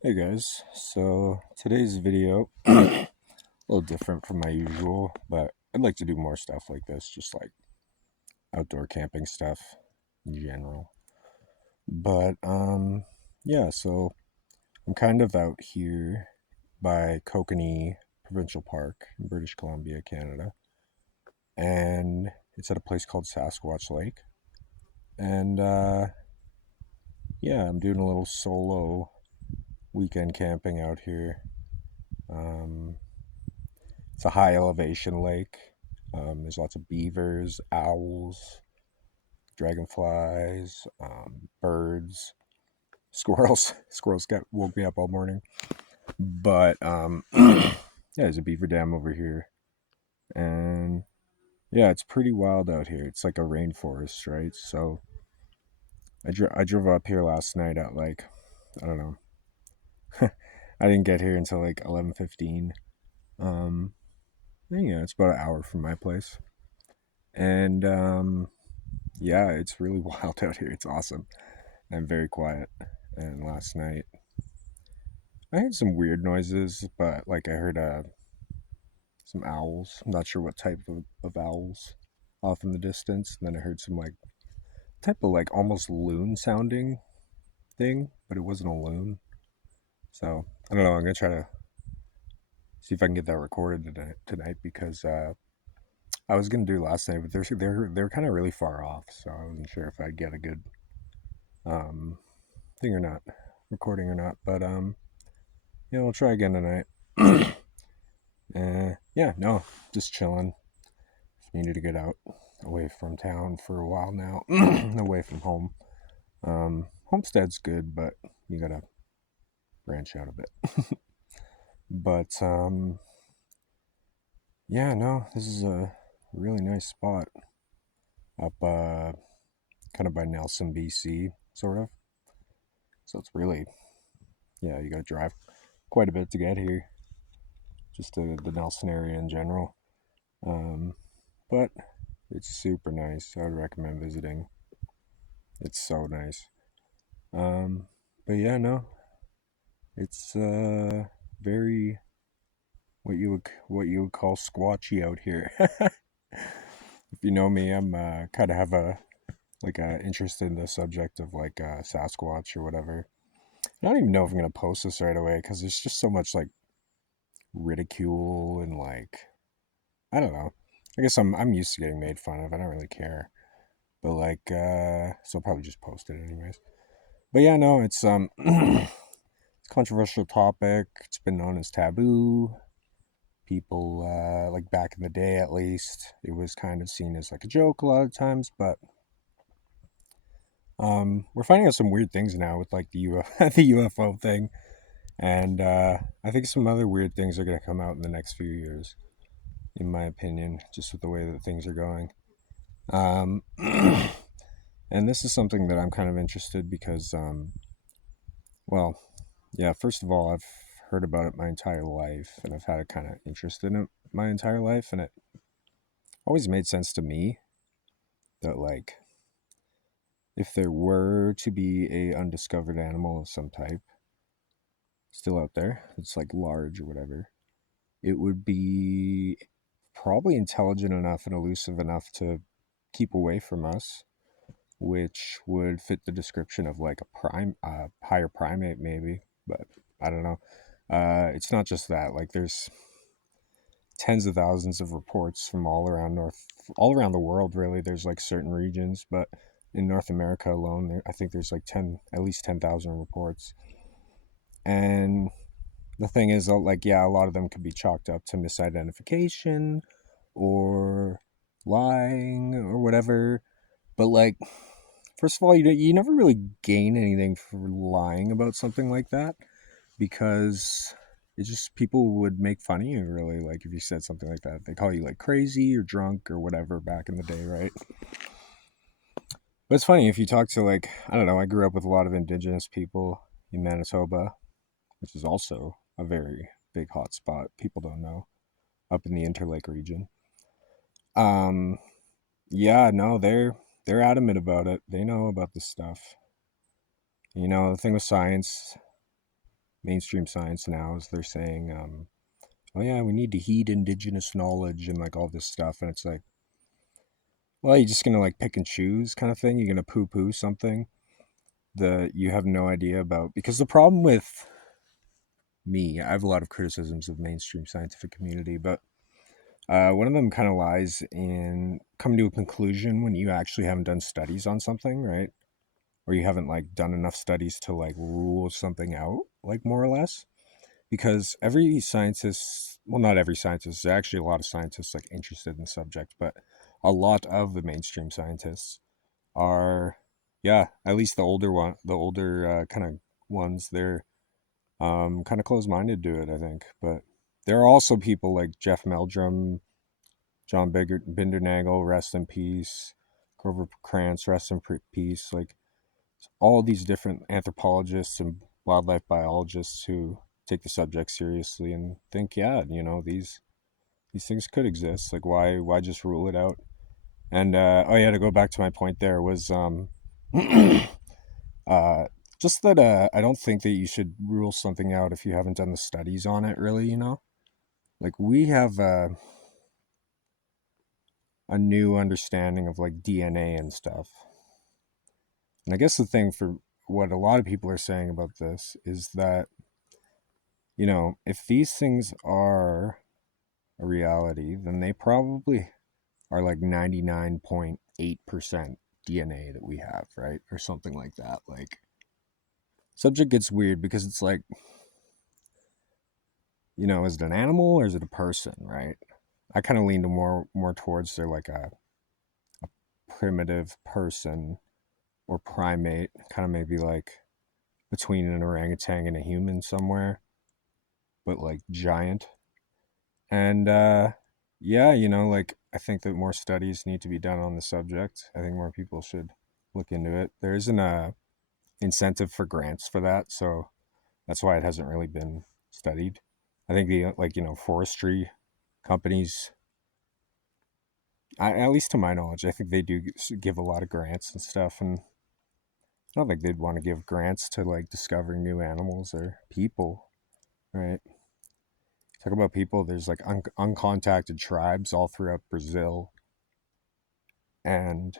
Hey guys, so today's video a little different from my usual, but I'd like to do more stuff like this, just like outdoor camping stuff in general. But yeah, so I'm kind of out here by Kokanee Provincial Park in British Columbia, Canada, and it's at a place called Sasquatch Lake. And yeah, I'm doing a little solo weekend camping out here. Um, It's a high elevation lake. There's lots of beavers, owls, dragonflies, birds, squirrels. Squirrels woke me up all morning. But yeah, there's a beaver dam over here, and yeah, it's pretty wild out here. It's like a rainforest, right? So I drove up here last night at like, I don't know. I didn't get here until like 11:15. Um, yeah, it's about an hour from my place, and yeah, it's really wild out here. It's awesome. I'm very quiet. And last night, I heard some weird noises, but like I heard some owls. I'm not sure what type of owls off in the distance. And then I heard some like type of like almost loon sounding thing, but it wasn't a loon. So I don't know. I'm gonna try to see if I can get that recorded tonight because I was gonna do last night, but they're kind of really far off, so I wasn't sure if I'd get a good um thing or not, recording or not. But yeah, we'll try again tonight. Yeah, no, just chilling. Needed to get out away from town for a while now, away from home. Homestead's good, but you gotta branch out a bit. But yeah, no, this is a really nice spot up, kind of by Nelson, BC, sort of. So it's really, yeah, you gotta drive quite a bit to get here, just to the Nelson area in general. Um, but it's super nice. I would recommend visiting. It's so nice. Um, but yeah, no, it's very what you would call squatchy out here. If you know me, I'm kind of have a like a interest in the subject of like Sasquatch or whatever. I don't even know if I'm gonna post this right away because there's just so much like ridicule and like I don't know. I guess I'm used to getting made fun of. I don't really care. But like so I'll probably just post it anyways. But yeah, no, it's it's a controversial topic. It's been known as taboo. People like back in the day at least, it was kind of seen as like a joke a lot of times, but we're finding out some weird things now with like the the UFO thing, and I think some other weird things are going to come out in the next few years, in my opinion, just with the way that things are going. Um, and this is something that I'm kind of interested because, well, yeah, first of all, I've heard about it my entire life, and I've had a kind of interest in it my entire life, and it always made sense to me that like if there were to be a undiscovered animal of some type still out there, it's like large or whatever, it would be probably intelligent enough and elusive enough to keep away from us, which would fit the description of like a higher primate maybe, but I don't know. It's not just that. Like there's tens of thousands of reports from all around the world. Really, there's like certain regions, but in North America alone, I think there's like at least 10,000 reports. And the thing is, like, yeah, a lot of them could be chalked up to misidentification or lying or whatever. But like, first of all, you never really gain anything for lying about something like that because it's just people would make fun of you really like if you said something like that. They call you like crazy or drunk or whatever back in the day, right? But it's funny if you talk to like I don't know. I grew up with a lot of indigenous people in Manitoba, which is also a very big hot spot. People don't know up in the Interlake region. Um, yeah, no, they're adamant about it. They know about this stuff. You know, the thing with science, mainstream science now is they're saying, oh yeah, we need to heed indigenous knowledge and like all this stuff, and it's like, well, you're just gonna like pick and choose kind of thing. You're gonna poo poo something that you have no idea about, because the problem with me, I have a lot of criticisms of mainstream scientific community, but one of them kind of lies in coming to a conclusion when you actually haven't done studies on something, right? Or you haven't like done enough studies to like rule something out, like more or less. Because every scientist, well, not every scientist, there's actually a lot of scientists like interested in the subject, but a lot of the mainstream scientists are, yeah, at least the older kind of ones, they're kind of closed-minded to it, I think. But there are also people like Jeff Meldrum, John Bindernagel, rest in peace, Grover Krantz, rest in peace, like all these different anthropologists and wildlife biologists who take the subject seriously and think, yeah, these things could exist. Like, why just rule it out? And oh yeah, to go back to my point, there was uh, just that I don't think that you should rule something out if you haven't done the studies on it. Really, like we have a new understanding of like DNA and stuff. And I guess the thing for what a lot of people are saying about this is that, if these things are a reality, then they probably are like 99.8% DNA that we have, right? Or something like that. Like, subject gets weird because it's like, is it an animal or is it a person, right? I kind of lean to more towards they're like a primitive person or primate, kind of maybe like between an orangutan and a human somewhere, but like giant. And yeah, like I think that more studies need to be done on the subject. I think more people should look into it. There isn't a incentive for grants for that, so that's why it hasn't really been studied. I think the like forestry companies, at least to my knowledge, I think they do give a lot of grants and stuff, and I don't think they'd want to give grants to like discovering new animals or people, right? Talk about people. There's like uncontacted tribes all throughout Brazil, and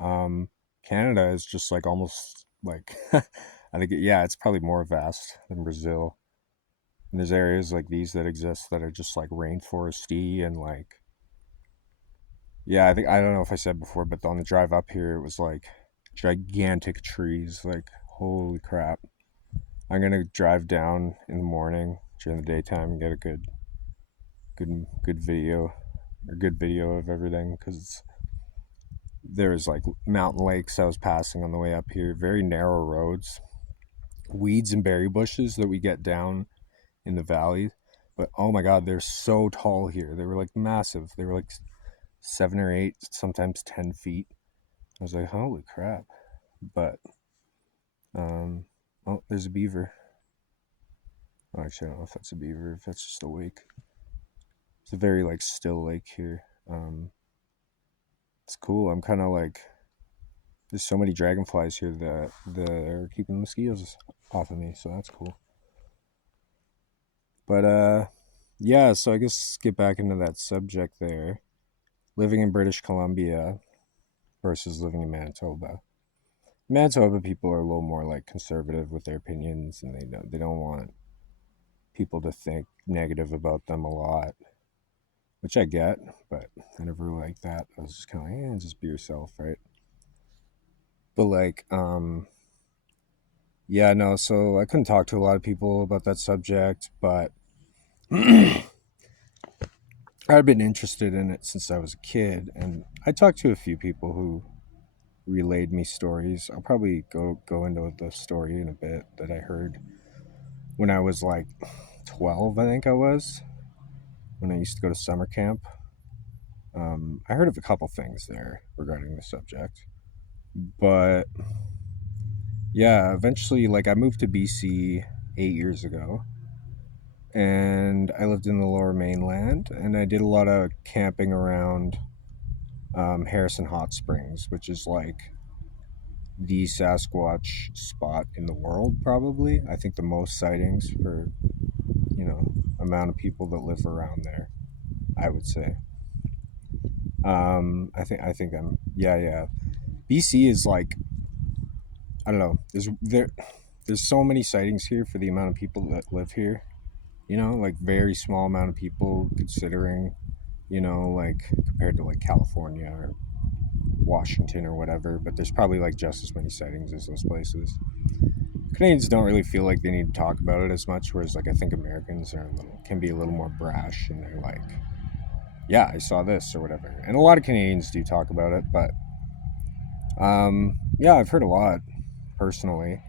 um, Canada is just like almost like I think yeah, it's probably more vast than Brazil. And there's areas like these that exist that are just like rainforesty and like yeah, I don't know if I said before, but on the drive up here, it was like gigantic trees. Like holy crap! I'm gonna drive down in the morning during the daytime and get a good video or good video of everything because there's like mountain lakes I was passing on the way up here, very narrow roads, weeds and berry bushes that we get down in the valley. But oh my god, they're so tall here. They were like massive. They were like 7 or 8, sometimes 10 feet. I was like, holy crap. But um oh, there's a beaver. Oh, actually, I don't know if that's a beaver, if that's just a lake. It's a very like still lake here. It's cool. I'm kind of like, there's so many dragonflies here that they're keeping the mosquitoes off of me, so that's cool. But yeah, so I guess get back into that subject there. Living in British Columbia versus living in Manitoba. Manitoba people are a little more like conservative with their opinions, and they don't want people to think negative about them a lot, which I get, but I never really liked that. I was just kind of like, just be yourself, right? But like, yeah, no. So I couldn't talk to a lot of people about that subject, but I've been interested in it since I was a kid, and I talked to a few people who relayed me stories. I'll probably go into the story in a bit that I heard when I was like 12. I think I was when I used to go to summer camp. I heard of a couple things there regarding the subject, but yeah, eventually, like I moved to BC 8 years ago, and I lived in the Lower Mainland, and I did a lot of camping around Harrison Hot Springs, which is like the Sasquatch spot in the world, probably. I think the most sightings for, amount of people that live around there, I would say. I think I'm yeah, yeah. BC is like, I don't know. There's so many sightings here for the amount of people that live here. Like very small amount of people considering, like compared to like California or Washington or whatever, but there's probably like just as many sightings as those places. Canadians don't really feel like they need to talk about it as much, whereas like I think Americans can be a little more brash, and they're like, "Yeah, I saw this" or whatever. And a lot of Canadians do talk about it, but yeah, I've heard a lot personally.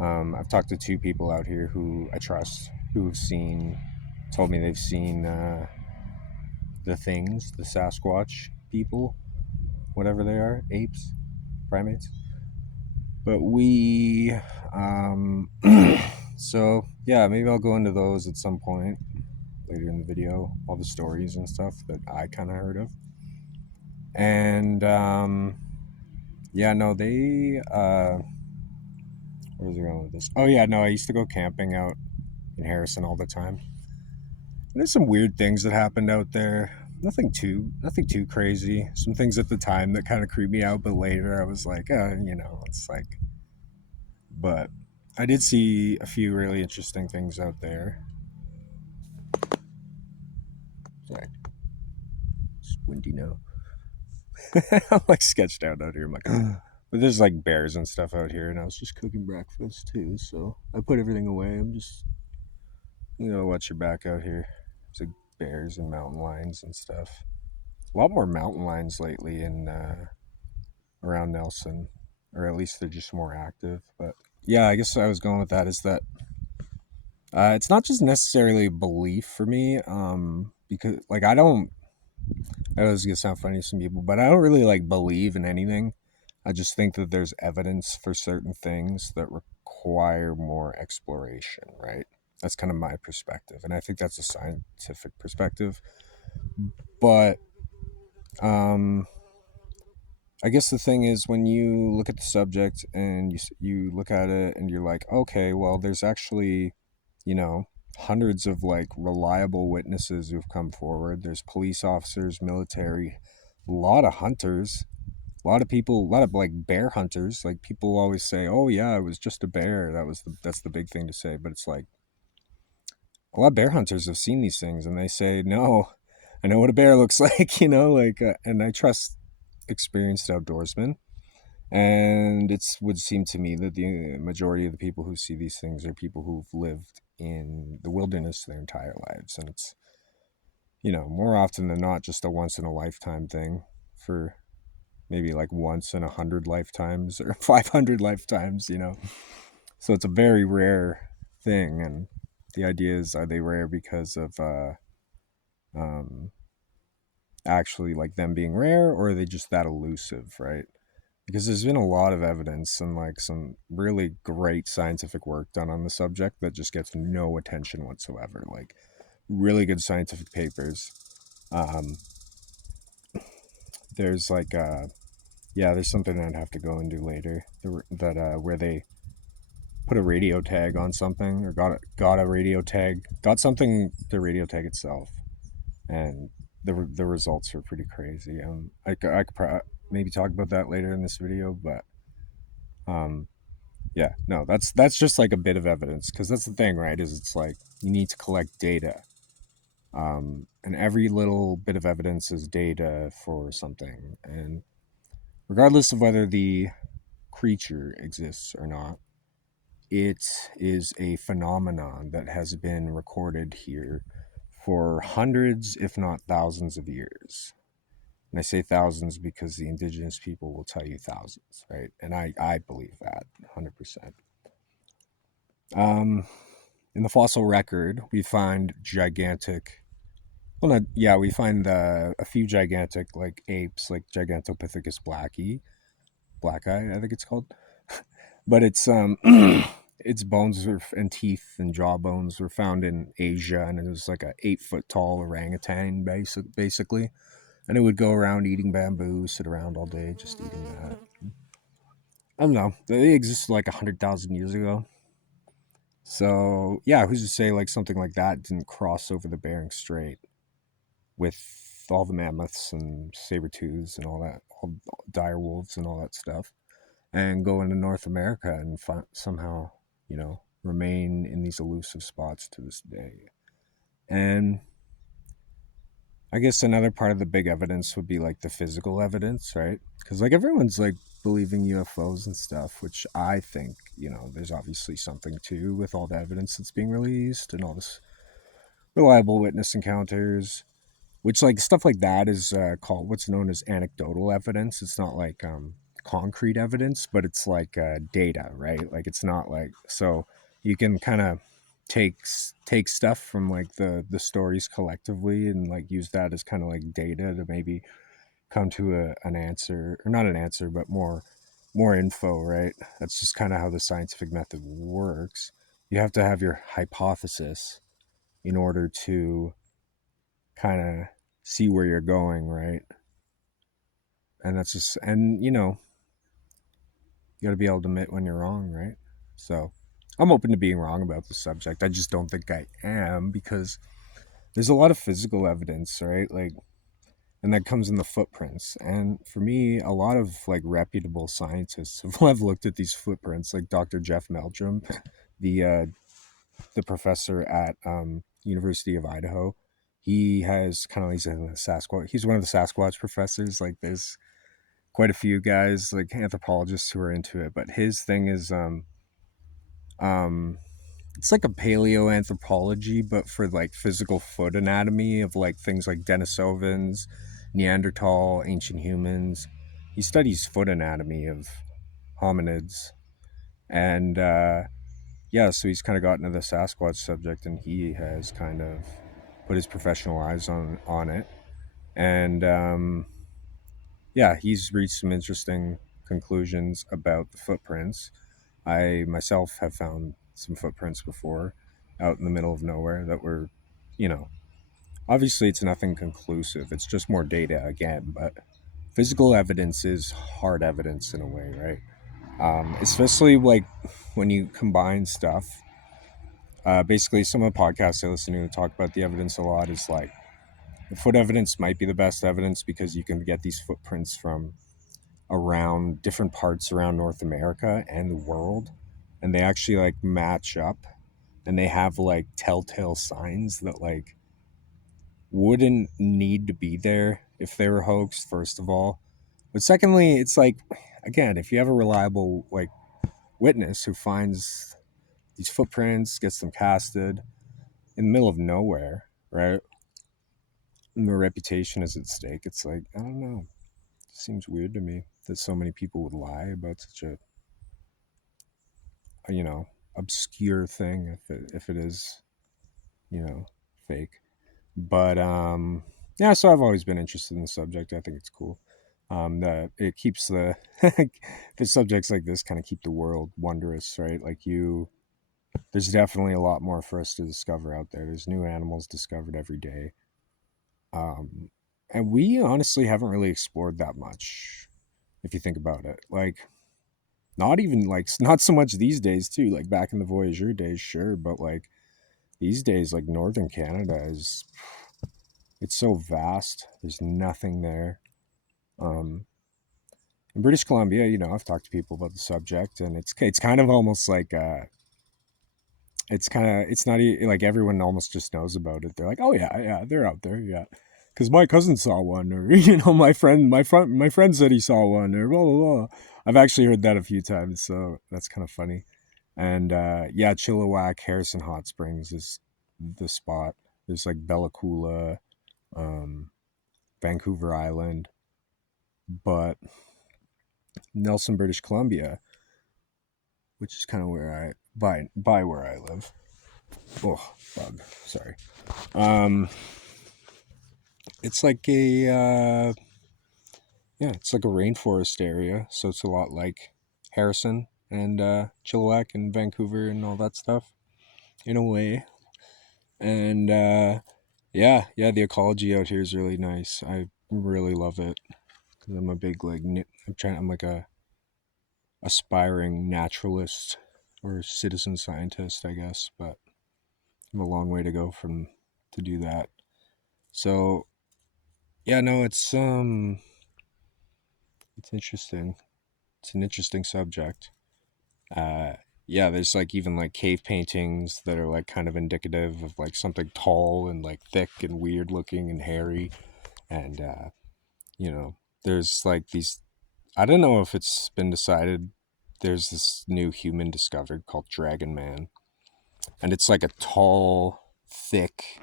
I've talked to two people out here who I trust who've told me they've seen the Sasquatch people, whatever they are, apes, primates. But um, so yeah, maybe I'll go into those at some point later in the video, all the stories and stuff that I kind of heard of. And yeah, no, where was I going with this? Oh yeah, no, I used to go camping out in Harrison all the time. And there's some weird things that happened out there. Nothing too crazy. Some things at the time that kind of creeped me out, but later I was like, it's like. But I did see a few really interesting things out there. Sorry, it's windy now. I'm like sketched out here. I'm like, but there's like bears and stuff out here, and I was just cooking breakfast too. So I put everything away. I'm just, watch your back out here. There's like bears and mountain lions and stuff. A lot more mountain lions lately in around Nelson, or at least they're just more active. But yeah, I guess I was going with that is that it's not just necessarily belief for me, because like I know this is gonna sound funny to some people, but I don't really like believe in anything. I just think that there's evidence for certain things that require more exploration, right? That's kind of my perspective, and I think that's a scientific perspective. But um, I guess the thing is when you look at the subject and you look at it and you're like, okay, well, there's actually, you know, hundreds of like reliable witnesses who've come forward. There's police officers, military, a lot of hunters, a lot of people, a lot of like bear hunters. Like people always say, "Oh yeah, it was just a bear." That's the big thing to say, but it's like a lot of bear hunters have seen these things and they say, "No, I know what a bear looks like," and I trust experienced outdoorsmen. And it would seem to me that the majority of the people who see these things are people who've lived in the wilderness their entire lives. And it's, more often than not, just a once in a lifetime thing for maybe like once in 100 lifetimes or 500 lifetimes. So it's a very rare thing. And the idea is, are they rare because of um, actually like them being rare, or are they just that elusive, right? Because there's been a lot of evidence and like some really great scientific work done on the subject that just gets no attention whatsoever. Like really good scientific papers. Um, there's like yeah, there's something I'd have to go into later that where they put a radio tag on something or got a radio tag, got something the radio tag itself, and the results were pretty crazy. I could maybe talk about that later in this video, but um, yeah, no, that's just like a bit of evidence because that's the thing, right? Is it's like you need to collect data, and every little bit of evidence is data for something, and regardless of whether the creature exists or not, it is a phenomenon that has been recorded here for hundreds, if not thousands, of years. And I say thousands because the indigenous people will tell you thousands, right? And I believe that 100%. Um, in the fossil record, we find gigantic. Well, not yeah, we find a few gigantic like apes, like Gigantopithecus blacki, I think it's called. But it's its bones and teeth and jaw bones were found in Asia, and it was like a 8 foot tall orangutan, basically. And it would go around eating bamboo, sit around all day just eating that. I don't know. They existed like 100,000 years ago. So yeah, who's to say like something like that didn't cross over the Bering Strait with all the mammoths and saber tooths and all that, all dire wolves and all that stuff, and go into North America and somehow, remain in these elusive spots to this day. And I guess another part of the big evidence would be like the physical evidence, right? Because like everyone's like believing UFOs and stuff, which I think, there's obviously something to with all the evidence that's being released and all this reliable witness encounters, which like stuff like that is called what's known as anecdotal evidence. It's not like concrete evidence, but it's like data, right? Like it's not like, so you can kind of take stuff from like the stories collectively and like use that as kind of like data to maybe come to an answer, or not an answer, but more info, right? That's just kind of how the scientific method works. You have to have your hypothesis in order to kind of see where you're going, right? And that's just, and you got to be able to admit when you're wrong, right? So I'm open to being wrong about the subject. I just don't think I am, because there's a lot of physical evidence, right? Like, and that comes in the footprints. And for me, a lot of like reputable scientists have looked at these footprints, like Dr. Jeff Meldrum, the professor at University of Idaho. He has kind of, he's a Sasquatch. He's one of the Sasquatch professors. Like there's quite a few guys like anthropologists who are into it, but his thing is um it's like a paleoanthropology, but for like physical foot anatomy of like things like Denisovans, Neanderthal, ancient humans. He studies foot anatomy of hominids, and yeah, so he's kind of gotten into the Sasquatch subject, and he has kind of put his professional eyes on it, and yeah, he's reached some interesting conclusions about the footprints. I myself have found some footprints before out in the middle of nowhere that were, you know, obviously it's nothing conclusive. It's just more data again, but physical evidence is hard evidence in a way, right? Especially like when you combine stuff. Basically, some of the podcasts I listen to talk about the evidence a lot is like the foot evidence might be the best evidence because you can get these footprints from around different parts around North America and the world, and they actually like match up, and they have like telltale signs that like wouldn't need to be there if they were hoaxed, first of all. But secondly, it's like, again, if you have a reliable like witness who finds these footprints, gets them casted in the middle of nowhere, right? And their reputation is at stake. It's like, I don't know. It seems weird to me that so many people would lie about such a obscure thing if it is, you know, fake. But yeah, so I've always been interested in the subject. I think it's cool. That it keeps the subjects like this kind of keep the world wondrous, right? Like there's definitely a lot more for us to discover out there. There's new animals discovered every day. Um, and we honestly haven't really explored that much if you think about it. Like, not even like, not so much these days too. Like back in the Voyageur days, sure, but like these days, like northern Canada is, it's so vast. There's nothing there. Um, in British Columbia, I've talked to people about the subject, and it's kind of almost like it's not like everyone almost just knows about it. They're like, oh yeah, yeah, they're out there, yeah, because my cousin saw one, or my friend said he saw one, or blah blah blah. I've actually heard that a few times, so that's kind of funny. And yeah, Chilliwack, Harrison Hot Springs is the spot. There's like Bella Coola, um, Vancouver Island, but Nelson, British Columbia, which is kind of where by where I live. Oh, bug. Sorry. Um, it's like a yeah, it's like a rainforest area, so it's a lot like Harrison and Chilliwack and Vancouver and all that stuff in a way. And yeah, yeah, the ecology out here is really nice. I really love it because I'm a big like I'm like aspiring naturalist or citizen scientist, I guess, but I have a long way to go from to do that. So yeah, no, it's interesting. It's an interesting subject. Uh, yeah, there's like even like cave paintings that are like kind of indicative of like something tall and like thick and weird looking and hairy, and you know, there's like these. I don't know if it's been decided. There's this new human discovered called Dragon Man, and it's like a tall, thick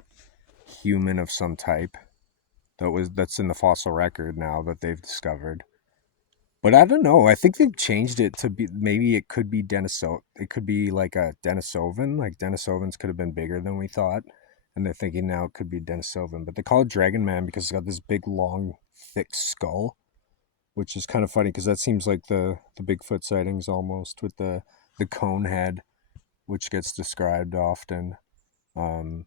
human of some type that's in the fossil record now that they've discovered. But I don't know. I think they've changed it to be maybe it could be Deniso. It could be like a Denisovan. Like Denisovans could have been bigger than we thought, and they're thinking now it could be Denisovan. But they call it Dragon Man because it's got this big, long, thick skull, which is kind of funny because that seems like the Bigfoot sightings almost with the cone head, which gets described often, um,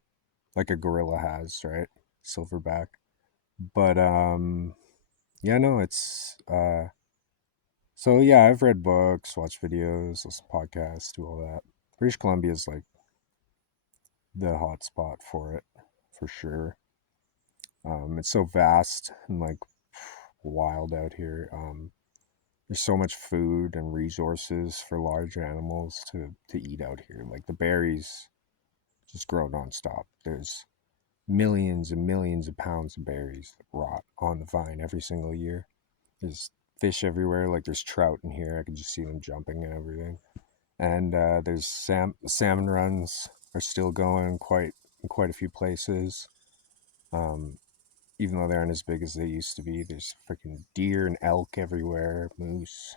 like a gorilla has, right? Silverback. But yeah, no, it's so yeah, I've read books, watched videos, listen to podcasts, do all that. British Columbia is like the hot spot for it, for sure. It's so vast and like wild out here. There's so much food and resources for large animals to eat out here. Like the berries just grow nonstop. There's millions and millions of pounds of berries that rot on the vine every single year. There's fish everywhere. Like there's trout in here. I can just see them jumping and everything. And there's salmon runs are still going quite in quite a few places. Um, Even though they aren't as big as they used to be, there's freaking deer and elk everywhere, moose.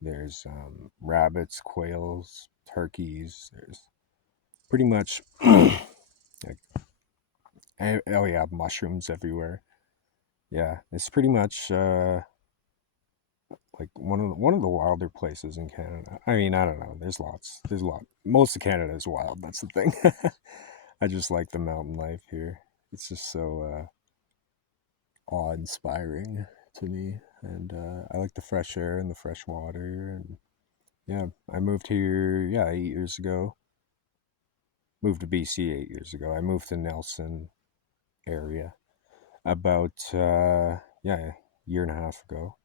There's rabbits, quails, turkeys. There's pretty much like, oh yeah, mushrooms everywhere. Yeah, it's pretty much like one of the wilder places in Canada. I mean, I don't know. There's lots. There's a lot. Most of Canada is wild. That's the thing. I just like the mountain life here. It's just so awe-inspiring to me, and I like the fresh air and the fresh water. And yeah, I moved here. Yeah, 8 years ago. Moved to BC 8 years ago. I moved to Nelson area about yeah, a year and a half ago.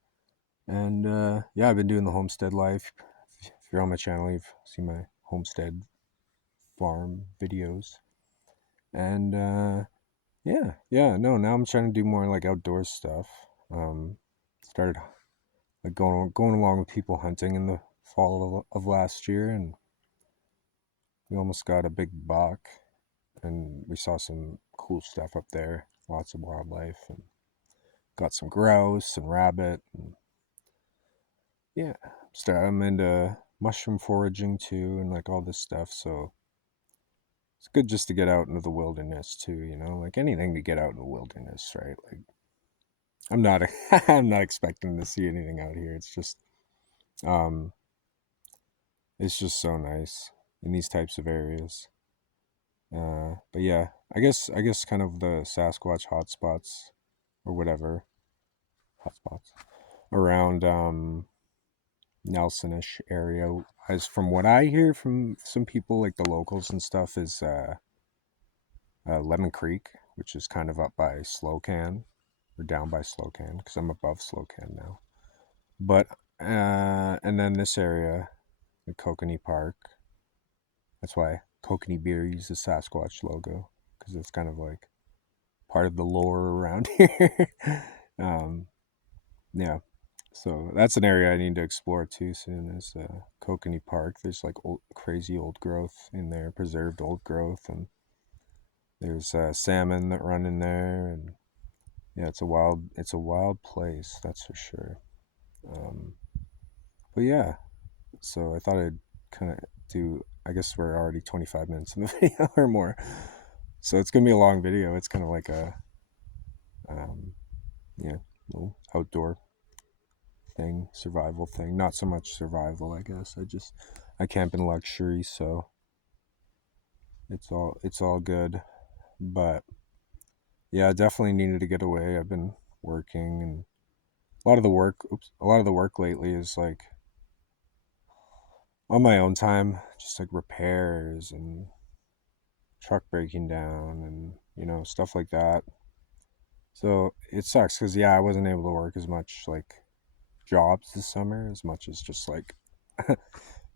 And yeah, I've been doing the homestead life. If you're on my channel, you've seen my homestead farm videos. And yeah, no, now I'm trying to do more like outdoor stuff. Started like going along with people hunting in the fall of last year, and we almost got a big buck, and we saw some cool stuff up there. Lots of wildlife, and got some grouse and rabbit, and yeah, I'm into mushroom foraging too, and like all this stuff. So it's good just to get out into the wilderness too. Like anything to get out in the wilderness, right? Like I'm not, I'm not expecting to see anything out here. Um, it's just so nice in these types of areas. But yeah, I guess kind of the Sasquatch hotspots or whatever hotspots around Nelsonish area, as from what I hear from some people like the locals and stuff, is Lemon Creek, which is kind of up by Slocan or down by Slocan because I'm above Slocan now. But and then this area, the Kokanee Park. That's why Kokanee Beer uses Sasquatch logo because it's kind of like part of the lore around here. um, yeah, so that's an area I need to explore too soon. Is Kokanee Park. There's like crazy old growth in there, preserved old growth, and there's salmon that run in there, and yeah, it's a wild place, that's for sure. Um, but yeah, so I thought I'd kind of do. I guess we're already 25 minutes in the video or more, so it's gonna be a long video. It's kind of like a um, yeah, little outdoor thing, survival thing. Not so much survival, I guess. I camp in luxury, so it's all good. But yeah, I definitely needed to get away. I've been working, and a lot of the work lately is like on my own time, just like repairs and truck breaking down and, stuff like that. So it sucks because, yeah, I wasn't able to work as much like jobs this summer as much as just like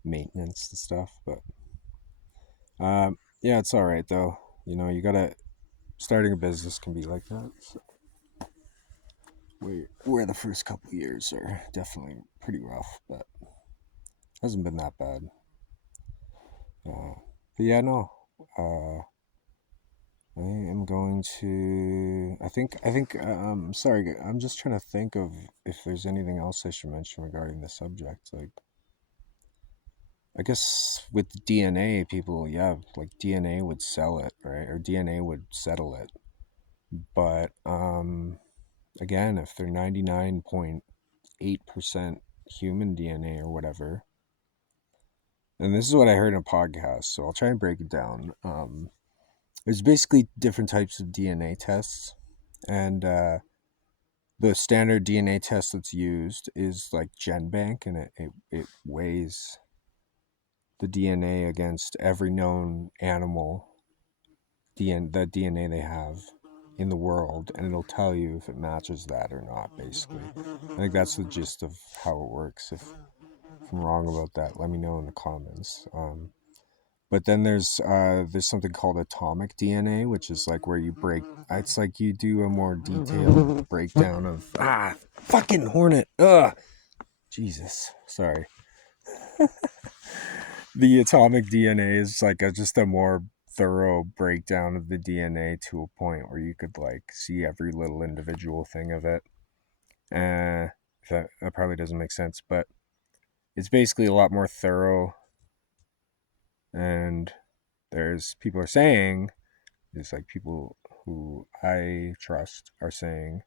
maintenance and stuff. But yeah, it's all right though. You gotta, starting a business can be like that. So where the first couple of years are definitely pretty rough, but hasn't been that bad. But yeah, no. Uh, I am going to. I think. Sorry, I'm just trying to think of if there's anything else I should mention regarding the subject. Like, I guess with DNA, people, yeah, like DNA would sell it, right? Or DNA would settle it. But again, if they're 99.8% human DNA or whatever, and this is what I heard in a podcast, so I'll try and break it down. There's basically different types of DNA tests, and the standard DNA test that's used is like GenBank, and it weighs the DNA against every known animal the DNA they have in the world, and it'll tell you if it matches that or not. Basically, I think that's the gist of how it works. If I'm wrong about that, let me know in the comments. But then there's something called atomic DNA, which is like where you break. It's like you do a more detailed breakdown of fucking hornet. Ugh, Jesus, sorry. The atomic DNA is like just a more thorough breakdown of the DNA to a point where you could like see every little individual thing of it. Uh, that probably doesn't make sense, but it's basically a lot more thorough. And there's people are saying, there's like people who I trust are saying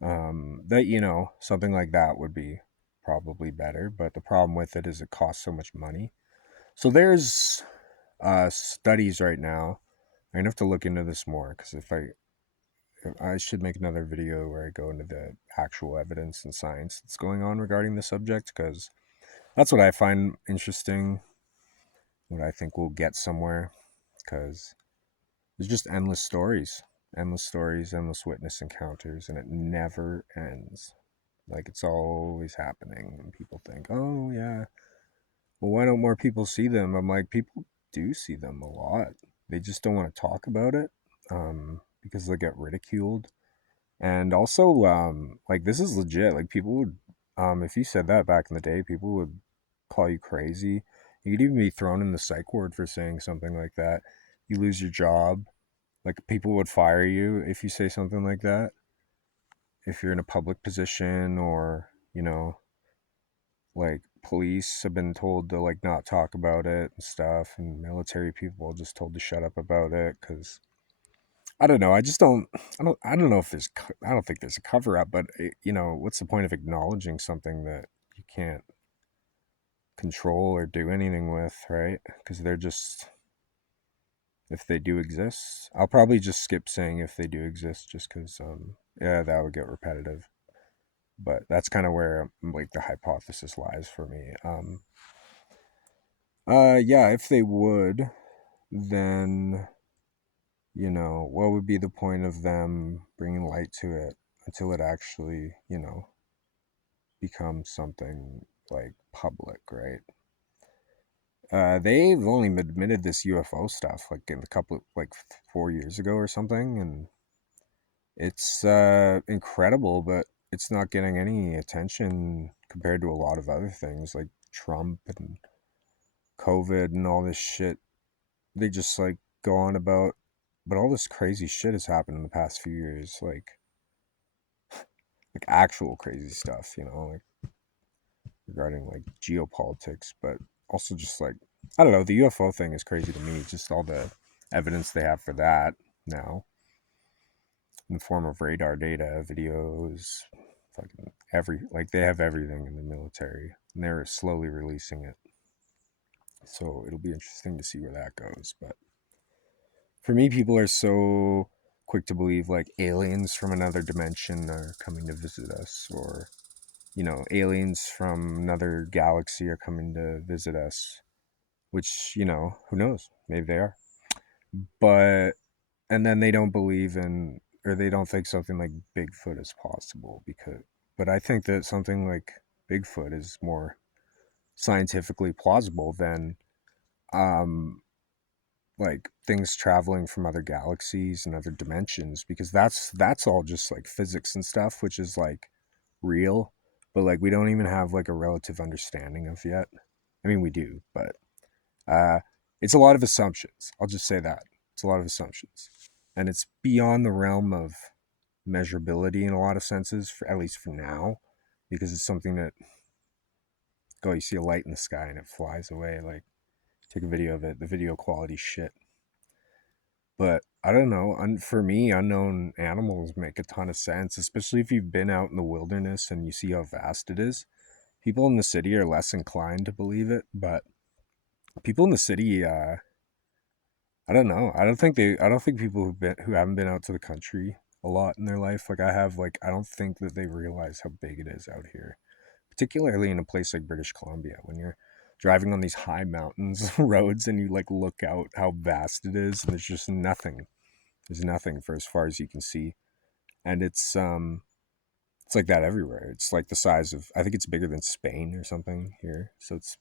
that something like that would be probably better. But the problem with it is it costs so much money. So there's studies right now. I'm gonna have to look into this more because if I should make another video where I go into the actual evidence and science that's going on regarding the subject, because that's what I find interesting, what I think will get somewhere, because there's just endless stories, endless witness encounters, and it never ends. Like, it's always happening, and people think, oh yeah, well, why don't more people see them? I'm like, people do see them a lot. They just don't want to talk about it, because they get ridiculed. And also, like, this is legit. Like, people would, if you said that back in the day, people would call you crazy. You could even be thrown in the psych ward for saying something like that. You lose your job. Like, people would fire you if you say something like that. If you're in a public position, or, like, police have been told to like not talk about it and stuff, and military people are just told to shut up about it because I don't know. I just don't. I don't know if there's. I don't think there's a cover up. But what's the point of acknowledging something that you can't control or do anything with, right? Because they're just. If they do exist, I'll probably just skip saying if they do exist, just because. Yeah, that would get repetitive. But that's kind of where like the hypothesis lies for me. Yeah, if they would, then what would be the point of them bringing light to it until it actually, becomes something like public, right? They've only admitted this UFO stuff like in a couple, like 4 years ago or something, and it's incredible, but it's not getting any attention compared to a lot of other things like Trump and COVID and all this shit. They just like go on about, but all this crazy shit has happened in the past few years, like actual crazy stuff, like regarding like geopolitics, but also just like, I don't know, the UFO thing is crazy to me. Just all the evidence they have for that now in the form of radar data, videos, fucking like they have everything in the military, and they're slowly releasing it. So it'll be interesting to see where that goes. But for me, people are so quick to believe like aliens from another dimension are coming to visit us, or aliens from another galaxy are coming to visit us, which, who knows? Maybe they are. But, and then they don't believe in, or they don't think something like Bigfoot is possible but I think that something like Bigfoot is more scientifically plausible than, um, like things traveling from other galaxies and other dimensions, because that's all just like physics and stuff, which is like real, but like we don't even have like a relative understanding of yet. I mean, we do, but uh it's a lot of assumptions. I'll just say that. It's a lot of assumptions. And it's beyond the realm of measurability in a lot of senses, at least for now, because it's something that, oh, you see a light in the sky and it flies away, like take a video of it, the video quality shit. But I don't know. For me, unknown animals make a ton of sense, especially if you've been out in the wilderness and you see how vast it is. People in the city are less inclined to believe it, but people in the city, I don't know. I don't think people who haven't been out to the country a lot in their life, like I have, like I don't think that they realize how big it is out here, particularly in a place like British Columbia when you're driving on these high mountains roads and you like look out how vast it is and there's just nothing. There's nothing for as far as you can see. And it's like that everywhere. It's like the size of, I think it's bigger than Spain or something here. So it's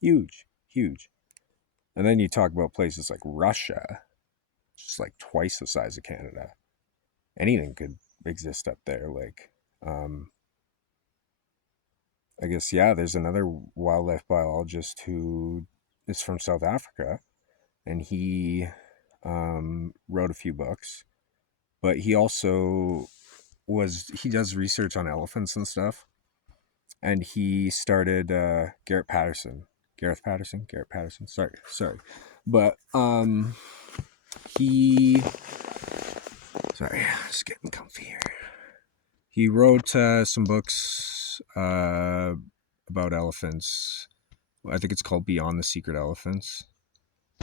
huge, huge. And then you talk about places like Russia, just like twice the size of Canada. Anything could exist up there. Like, um, I guess, yeah, there's another wildlife biologist who is from South Africa, and he wrote a few books, but he does research on elephants and stuff. And he started Gareth Patterson. Sorry, but he sorry, just getting comfy here. He wrote some books about elephants. I think it's called Beyond the Secret Elephants,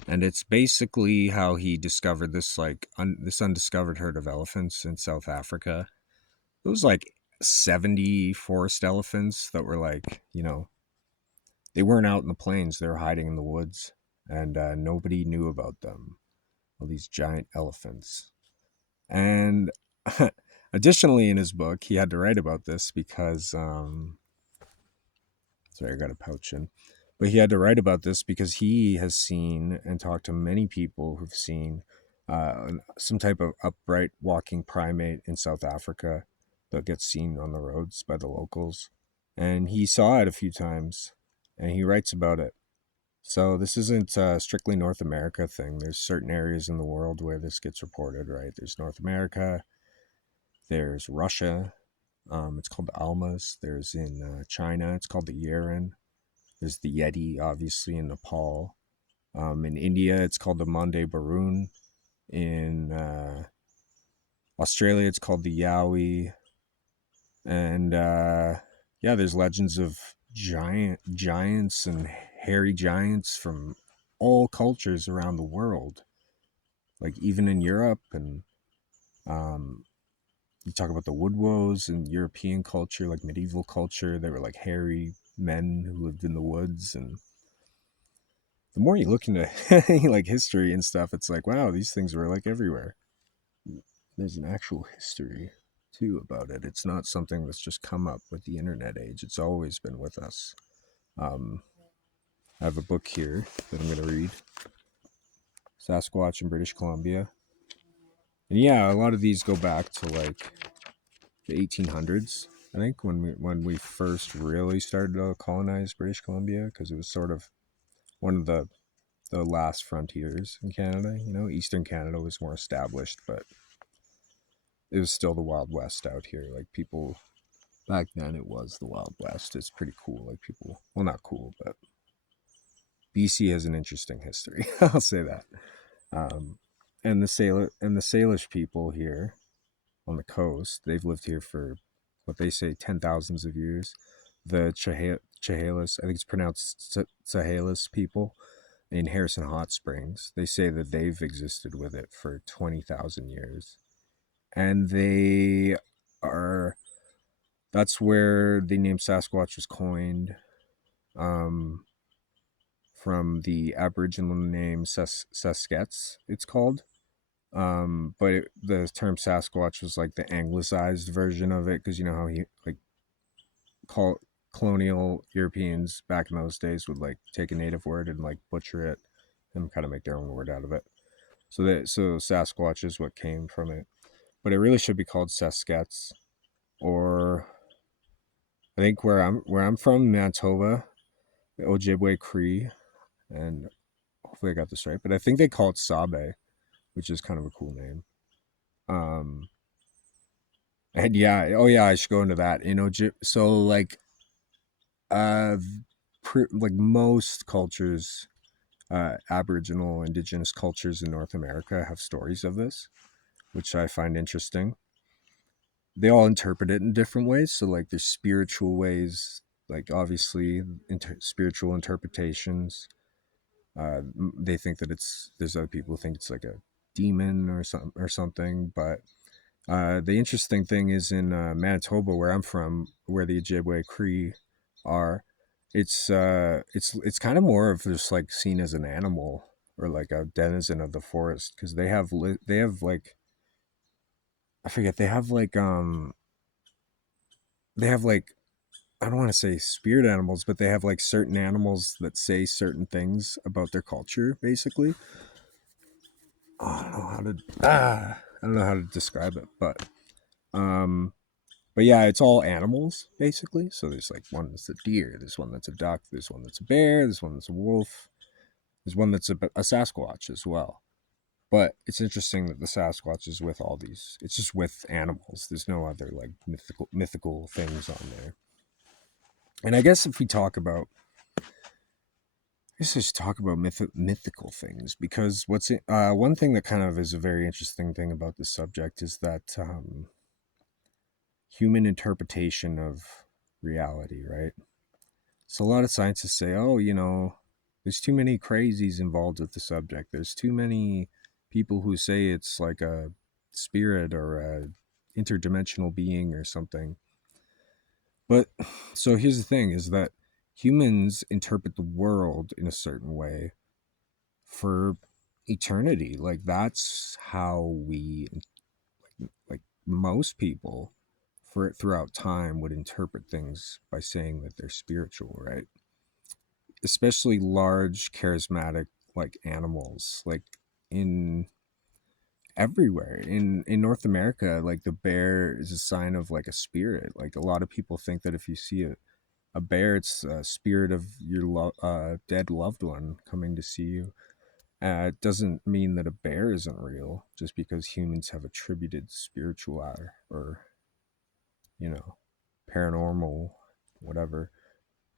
and it's basically how he discovered this this undiscovered herd of elephants in South Africa. It was like 70 forest elephants that were like, they weren't out in the plains, they were hiding in the woods, and nobody knew about them. All these giant elephants. And additionally, in his book, he had to write about this because, sorry, I got a pouch in. But he had to write about this because he has seen and talked to many people who've seen some type of upright walking primate in South Africa that gets seen on the roads by the locals. And he saw it a few times and he writes about it. So this isn't a strictly North America thing. There's certain areas in the world where this gets reported, right? There's North America, there's Russia. It's called the Almas. There's in China, it's called the Yeren. There's the Yeti, obviously, in Nepal. In India, it's called the Mande Baroon. In Australia, it's called the Yowie. And yeah, there's legends of giants and hairy giants from all cultures around the world, like even in Europe. And um, you talk about the Woodwoes and European culture, like medieval culture. They were like hairy men who lived in the woods. And the more you look into like history and stuff, it's like, wow, these things were like everywhere. There's an actual history too about it. It's not something that's just come up with the internet age. It's always been with us. Um, I have a book here that I'm going to read. Sasquatch in British Columbia. And yeah, a lot of these go back to like the 1800s, I think, when we first really started to colonize British Columbia, because it was sort of one of the last frontiers in Canada. Eastern Canada was more established, but it was still the Wild West out here. Like people back then, it was the Wild West. It's pretty cool. Like people, well, not cool, but BC has an interesting history. I'll say that. Um, and the Salish people here on the coast, they've lived here for what they say 10,000s of years. The Chehalis, I think it's pronounced Chehalis people in Harrison Hot Springs, they say that they've existed with it for 20,000 years. And they are That's where the name Sasquatch was coined, um, from the Aboriginal name Saskets, it's called. But the term Sasquatch was like the anglicized version of it, because you know how he like call colonial Europeans back in those days would like take a native word and like butcher it and kind of make their own word out of it. So Sasquatch is what came from it, but it really should be called Saskets, or I think where I'm from, Manitoba, the Ojibwe Cree, and hopefully I got this right, but I think they call it Sabe, which is kind of a cool name. Um, and yeah, oh yeah, I should go into that. So like, uh, like most cultures, Aboriginal indigenous cultures in North America have stories of this, which I find interesting. They all interpret it in different ways. So like, there's spiritual ways, like obviously spiritual interpretations. They think that there's other people who think it's like a demon or something. But the interesting thing is in Manitoba, where I'm from, where the Ojibwe Cree are, it's kind of more of just like seen as an animal or like a denizen of the forest, because they have like, I forget, they have like, I don't want to say spirit animals, but they have like certain animals that say certain things about their culture, basically. Oh, I don't know how to describe it, um, but yeah, it's all animals basically. So there's like one that's a deer, there's one that's a duck, there's one that's a bear, there's one that's a wolf, there's one that's a Sasquatch as well. But it's interesting that the Sasquatch is with all these. It's just with animals. There's no other like mythical things on there. And I guess if we talk about, let's just talk about mythical things, because one thing that kind of is a very interesting thing about this subject is that human interpretation of reality, right? So a lot of scientists say, oh, there's too many crazies involved with the subject. There's too many people who say it's like a spirit or a interdimensional being or something. But so here's the thing, is that humans interpret the world in a certain way for eternity. Like that's how we, like most people for throughout time would interpret things, by saying that they're spiritual, right? Especially large charismatic like animals, like in everywhere in North America, like the bear is a sign of like a spirit. Like a lot of people think that if you see a bear, it's a spirit of your dead loved one coming to see you. It doesn't mean that a bear isn't real just because humans have attributed spiritual or you know paranormal, whatever,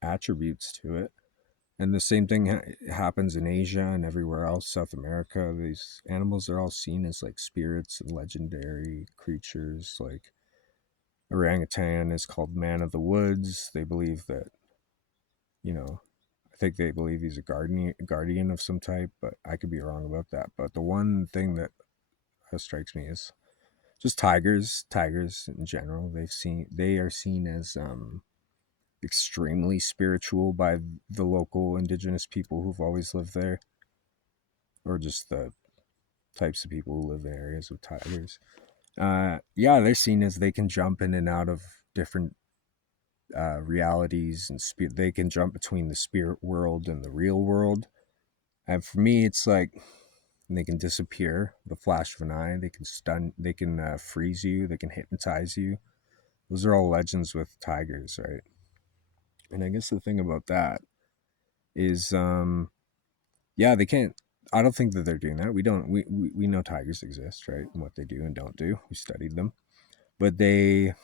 attributes to it. And the same thing happens in Asia and everywhere else, South America. These animals are all seen as like spirits and legendary creatures. Like orangutan is called man of the woods. They believe that, I think they believe he's a guardian of some type, but I could be wrong about that. But the one thing that strikes me is just tigers. Tigers in general, they are seen as extremely spiritual by the local indigenous people who've always lived there, or just the types of people who live in areas with tigers. Yeah, they're seen as they can jump in and out of different realities, and they can jump between the spirit world and the real world. And for me, it's like they can disappear with a flash of an eye. They can stun. They can freeze you. They can hypnotize you. Those are all legends with tigers, right? And I guess the thing about that is, yeah, they can't. I don't think that they're doing that. We don't. We know tigers exist, right? And what they do and don't do. We studied them, but they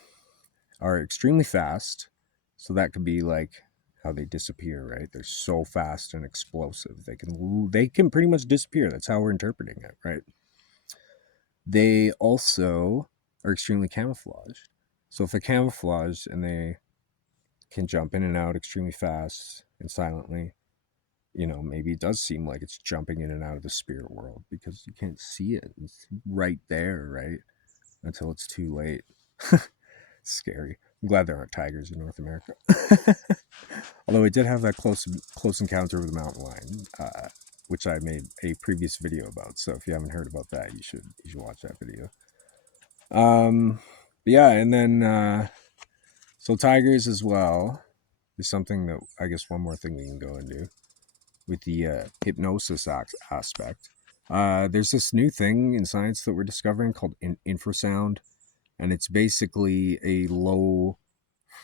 are extremely fast. So that could be like how they disappear, right? They're so fast and explosive. They can pretty much disappear. That's how we're interpreting it, right? They also are extremely camouflaged. So if they're camouflaged and they can jump in and out extremely fast and silently, maybe it does seem like it's jumping in and out of the spirit world because you can't see it. It's right there, right? Until it's too late. Scary. I'm glad there aren't tigers in North America. Although I did have that close encounter with a mountain lion, which I made a previous video about. So if you haven't heard about that, you should watch that video. Um, yeah, and then so tigers as well is something that I guess one more thing we can go into with the hypnosis aspect. There's this new thing in science that we're discovering called infrasound, and it's basically a low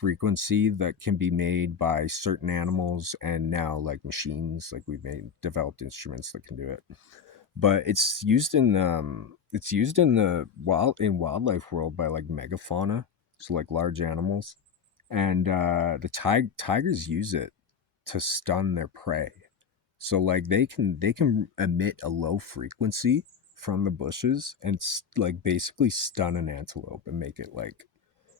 frequency that can be made by certain animals and now like machines, like we've made developed instruments that can do it. But it's used in the wildlife world by like megafauna, so like large animals, and the tigers use it to stun their prey. So like they can emit a low frequency from the bushes and like basically stun an antelope and make it like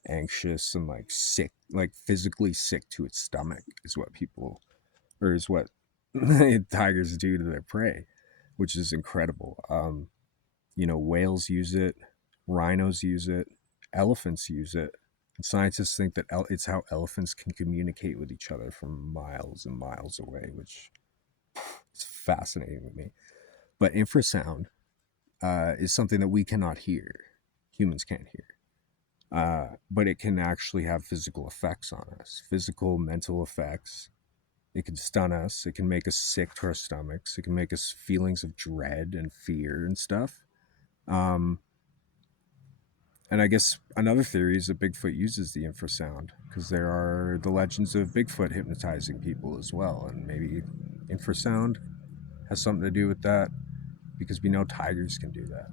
anxious and like sick, like physically sick to its stomach is what people or is what tigers do to their prey, which is incredible. Whales use it, rhinos use it, elephants use it. And scientists think that it's how elephants can communicate with each other from miles and miles away, which is fascinating to me. But infrasound is something that we cannot hear. Humans can't hear. But it can actually have physical effects on us, physical, mental effects. It can stun us. It can make us sick to our stomachs. It can make us feelings of dread and fear and stuff. Um, and I guess another theory is that Bigfoot uses the infrasound because there are the legends of Bigfoot hypnotizing people as well. And maybe infrasound has something to do with that because we know tigers can do that.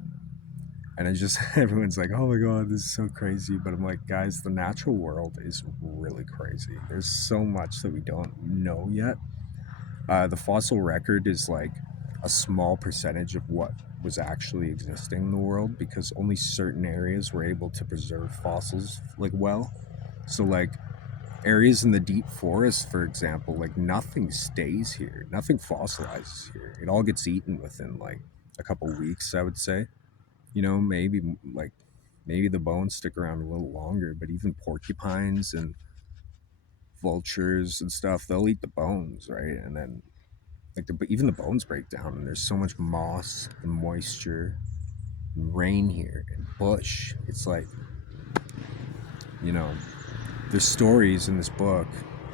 And it's just, everyone's like, oh my God, this is so crazy. But I'm like, guys, the natural world is really crazy. There's so much that we don't know yet. The fossil record is like a small percentage of what was actually existing in the world because only certain areas were able to preserve fossils like well. So like areas in the deep forest, for example, like nothing stays here, nothing fossilizes here. It all gets eaten within like a couple weeks, I would say. Maybe like maybe the bones stick around a little longer, but even porcupines and vultures and stuff, they'll eat the bones, right? And then like even the bones break down, and there's so much moss and moisture and rain here and bush. It's like, you know, there's stories in this book,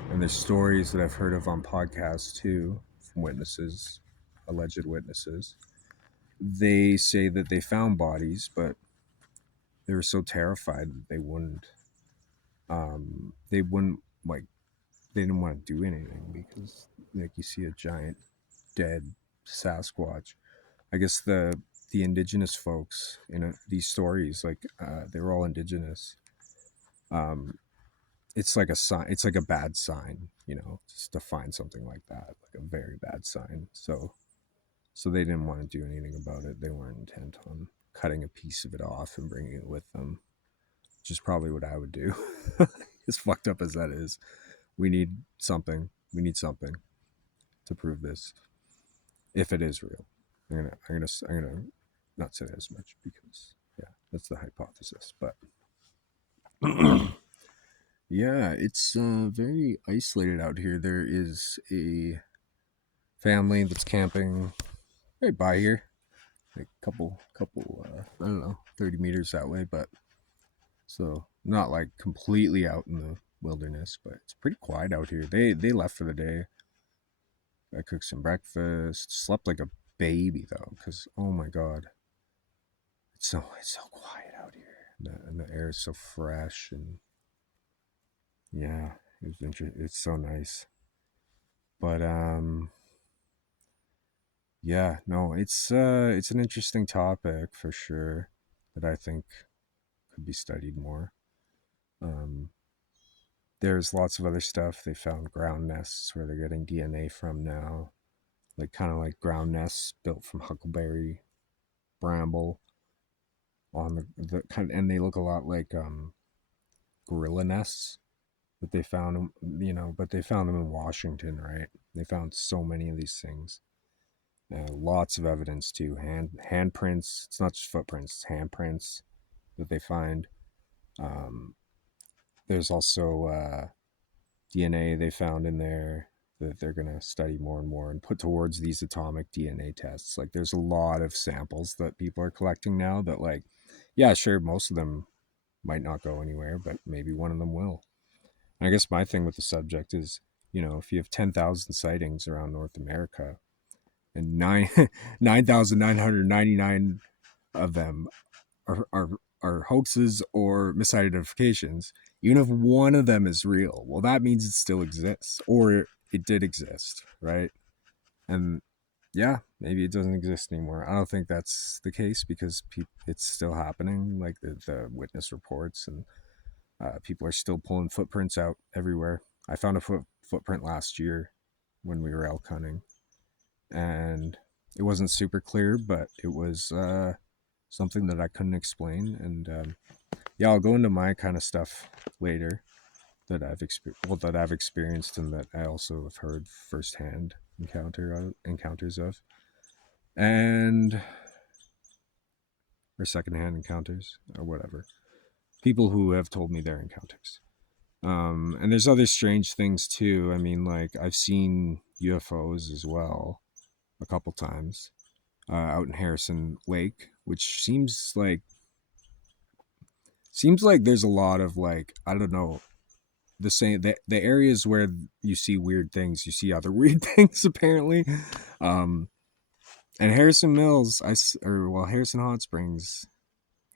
and there's stories that I've heard of on podcasts too from witnesses, alleged witnesses. They say that they found bodies, but they were so terrified that they wouldn't like they didn't want to do anything because like you see a giant dead Sasquatch. I guess the indigenous folks in these stories, like they were all indigenous. Um, it's like a sign. It's like a bad sign, just to find something like that, like a very bad sign. So they didn't want to do anything about it. They weren't intent on cutting a piece of it off and bringing it with them, which is probably what I would do. As fucked up as that is, we need something. We need something to prove this, if it is real. I'm gonna not say that as much because yeah, that's the hypothesis. But yeah, it's very isolated out here. There is a family that's camping right by here, like couple I don't know, 30 meters that way, but so not like completely out in the wilderness, but it's pretty quiet out here. They left for the day. I cooked some breakfast, slept like a baby though, because oh my God, it's so quiet out here, and the air is so fresh, and yeah, it's so nice. But yeah, no, it's an interesting topic for sure that I think could be studied more. Um, there's lots of other stuff. They found ground nests where they're getting DNA from now, like kind of like ground nests built from huckleberry bramble on the kind, and they look a lot like gorilla nests that they found them, but they found them in Washington, right? They found so many of these things. Lots of evidence too. Handprints. It's not just footprints. It's handprints that they find. Um, there's also DNA they found in there that they're going to study more and more and put towards these atomic DNA tests. Like, there's a lot of samples that people are collecting now that, like, yeah, sure, most of them might not go anywhere, but maybe one of them will. And I guess my thing with the subject is, if you have 10,000 sightings around North America and 9,999 of them are hoaxes or misidentifications, even if one of them is real, well, that means it still exists, or it did exist, right? And yeah, maybe it doesn't exist anymore. I don't think that's the case because it's still happening, like the witness reports, and people are still pulling footprints out everywhere. I found a footprint last year when we were elk hunting, and it wasn't super clear, but it was something that I couldn't explain. And yeah, I'll go into my kind of stuff later that that I've experienced and that I also have heard firsthand encounters of, and or secondhand encounters or whatever. People who have told me their encounters. And there's other strange things too. I mean, like, I've seen UFOs as well a couple times out in Harrison Lake, which seems like there's a lot of, like, I don't know, the areas where you see weird things, you see other weird things apparently. Um, and Harrison Mills, Harrison Hot Springs,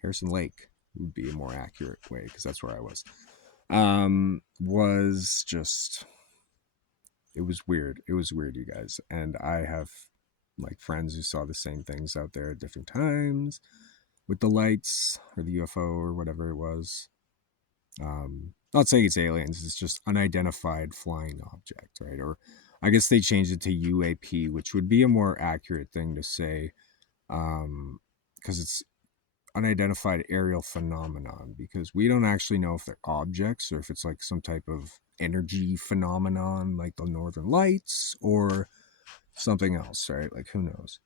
Harrison Lake would be a more accurate way because that's where I was. Was just it was weird. It was weird, you guys. And I have like friends who saw the same things out there at different times with the lights or the UFO or whatever it was. Not saying it's aliens, it's just unidentified flying object, right? Or I guess they changed it to UAP, which would be a more accurate thing to say, because it's unidentified aerial phenomenon, because we don't actually know if they're objects or if it's like some type of energy phenomenon like the northern lights or something else, right? Like, who knows?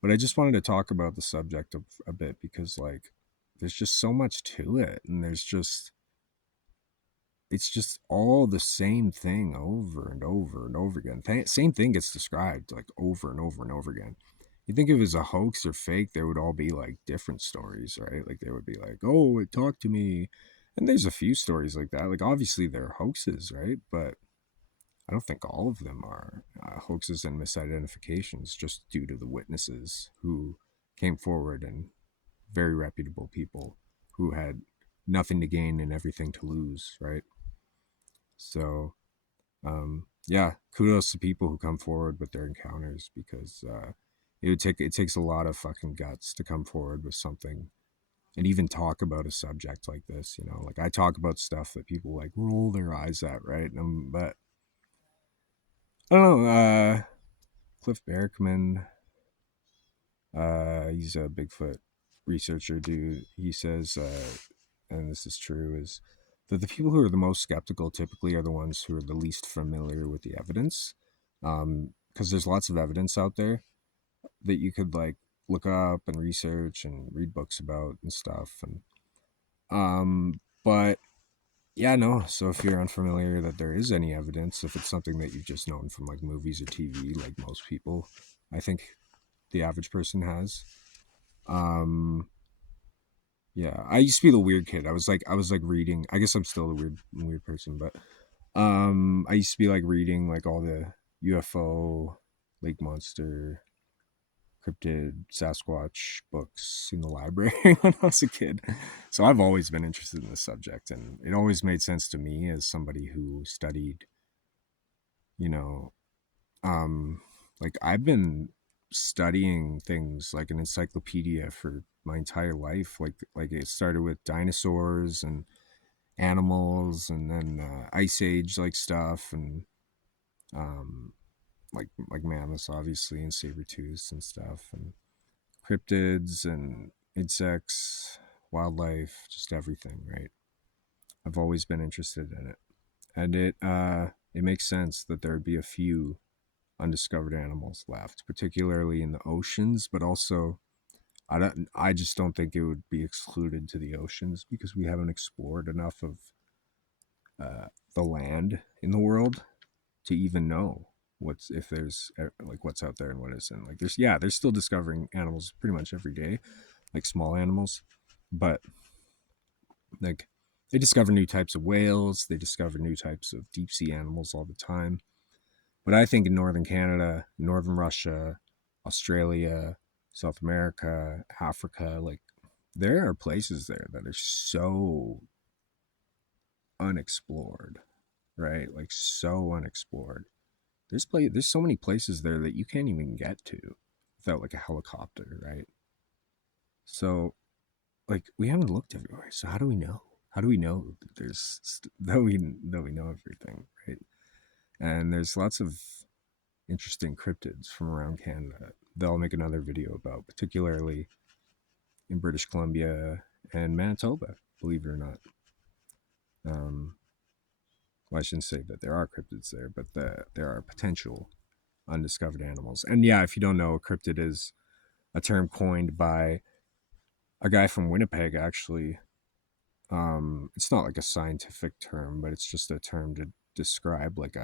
But I just wanted to talk about the subject a bit because, like, there's just so much to it, and it's just all the same thing over and over and over again. Same thing gets described like over and over and over again. You think if it was a hoax or fake, there would all be like different stories, right? Like, they would be like, "Oh, it talked to me," and there's a few stories like that. Like, obviously they're hoaxes, right? But I don't think all of them are hoaxes and misidentifications, just due to the witnesses who came forward, and very reputable people who had nothing to gain and everything to lose, right? So, yeah, kudos to people who come forward with their encounters, because it takes a lot of fucking guts to come forward with something and even talk about a subject like this. Like, I talk about stuff that people like roll their eyes at, right? But I don't know. Cliff Barackman, he's a Bigfoot researcher dude. He says, and this is true, is that the people who are the most skeptical typically are the ones who are the least familiar with the evidence. Because there's lots of evidence out there that you could, like, look up and research and read books about and stuff. And but yeah, no. So if you're unfamiliar that there is any evidence, if it's something that you've just known from like movies or TV, like most people, I think the average person has. Um, yeah, I used to be the weird kid. I was like reading. I guess I'm still the weird person, but I used to be like reading like all the UFO, lake monster, cryptid, Sasquatch books in the library when I was a kid. So I've always been interested in the subject, and it always made sense to me as somebody who studied, you know, like, I've been studying things like an encyclopedia for my entire life. Like it started with dinosaurs and animals, and then ice age like stuff, and um like mammoths obviously, and saber tooths and stuff, and cryptids and insects, wildlife, just everything, right? I've always been interested in it. And it makes sense that there'd be a few undiscovered animals left, particularly in the oceans, but also I just don't think it would be excluded to the oceans because we haven't explored enough of the land in the world to even know what's out there and what isn't. Like they're still discovering animals pretty much every day, like small animals, but like they discover new types of whales, they discover new types of deep sea animals all the time. But I think in northern Canada, northern Russia, Australia, South America, Africa, like there are places there that are so unexplored, right? Like so unexplored. There's so many places there that you can't even get to without like a helicopter, right? So like we haven't looked everywhere. So how do we know? How do we know that that we know everything, right? And there's lots of interesting cryptids from around Canada that I'll make another video about, particularly in British Columbia and Manitoba, believe it or not. Well, I shouldn't say that there are cryptids there, but there are potential undiscovered animals. And yeah, if you don't know, a cryptid is a term coined by a guy from Winnipeg, actually. It's not like a scientific term, but it's just a term to describe like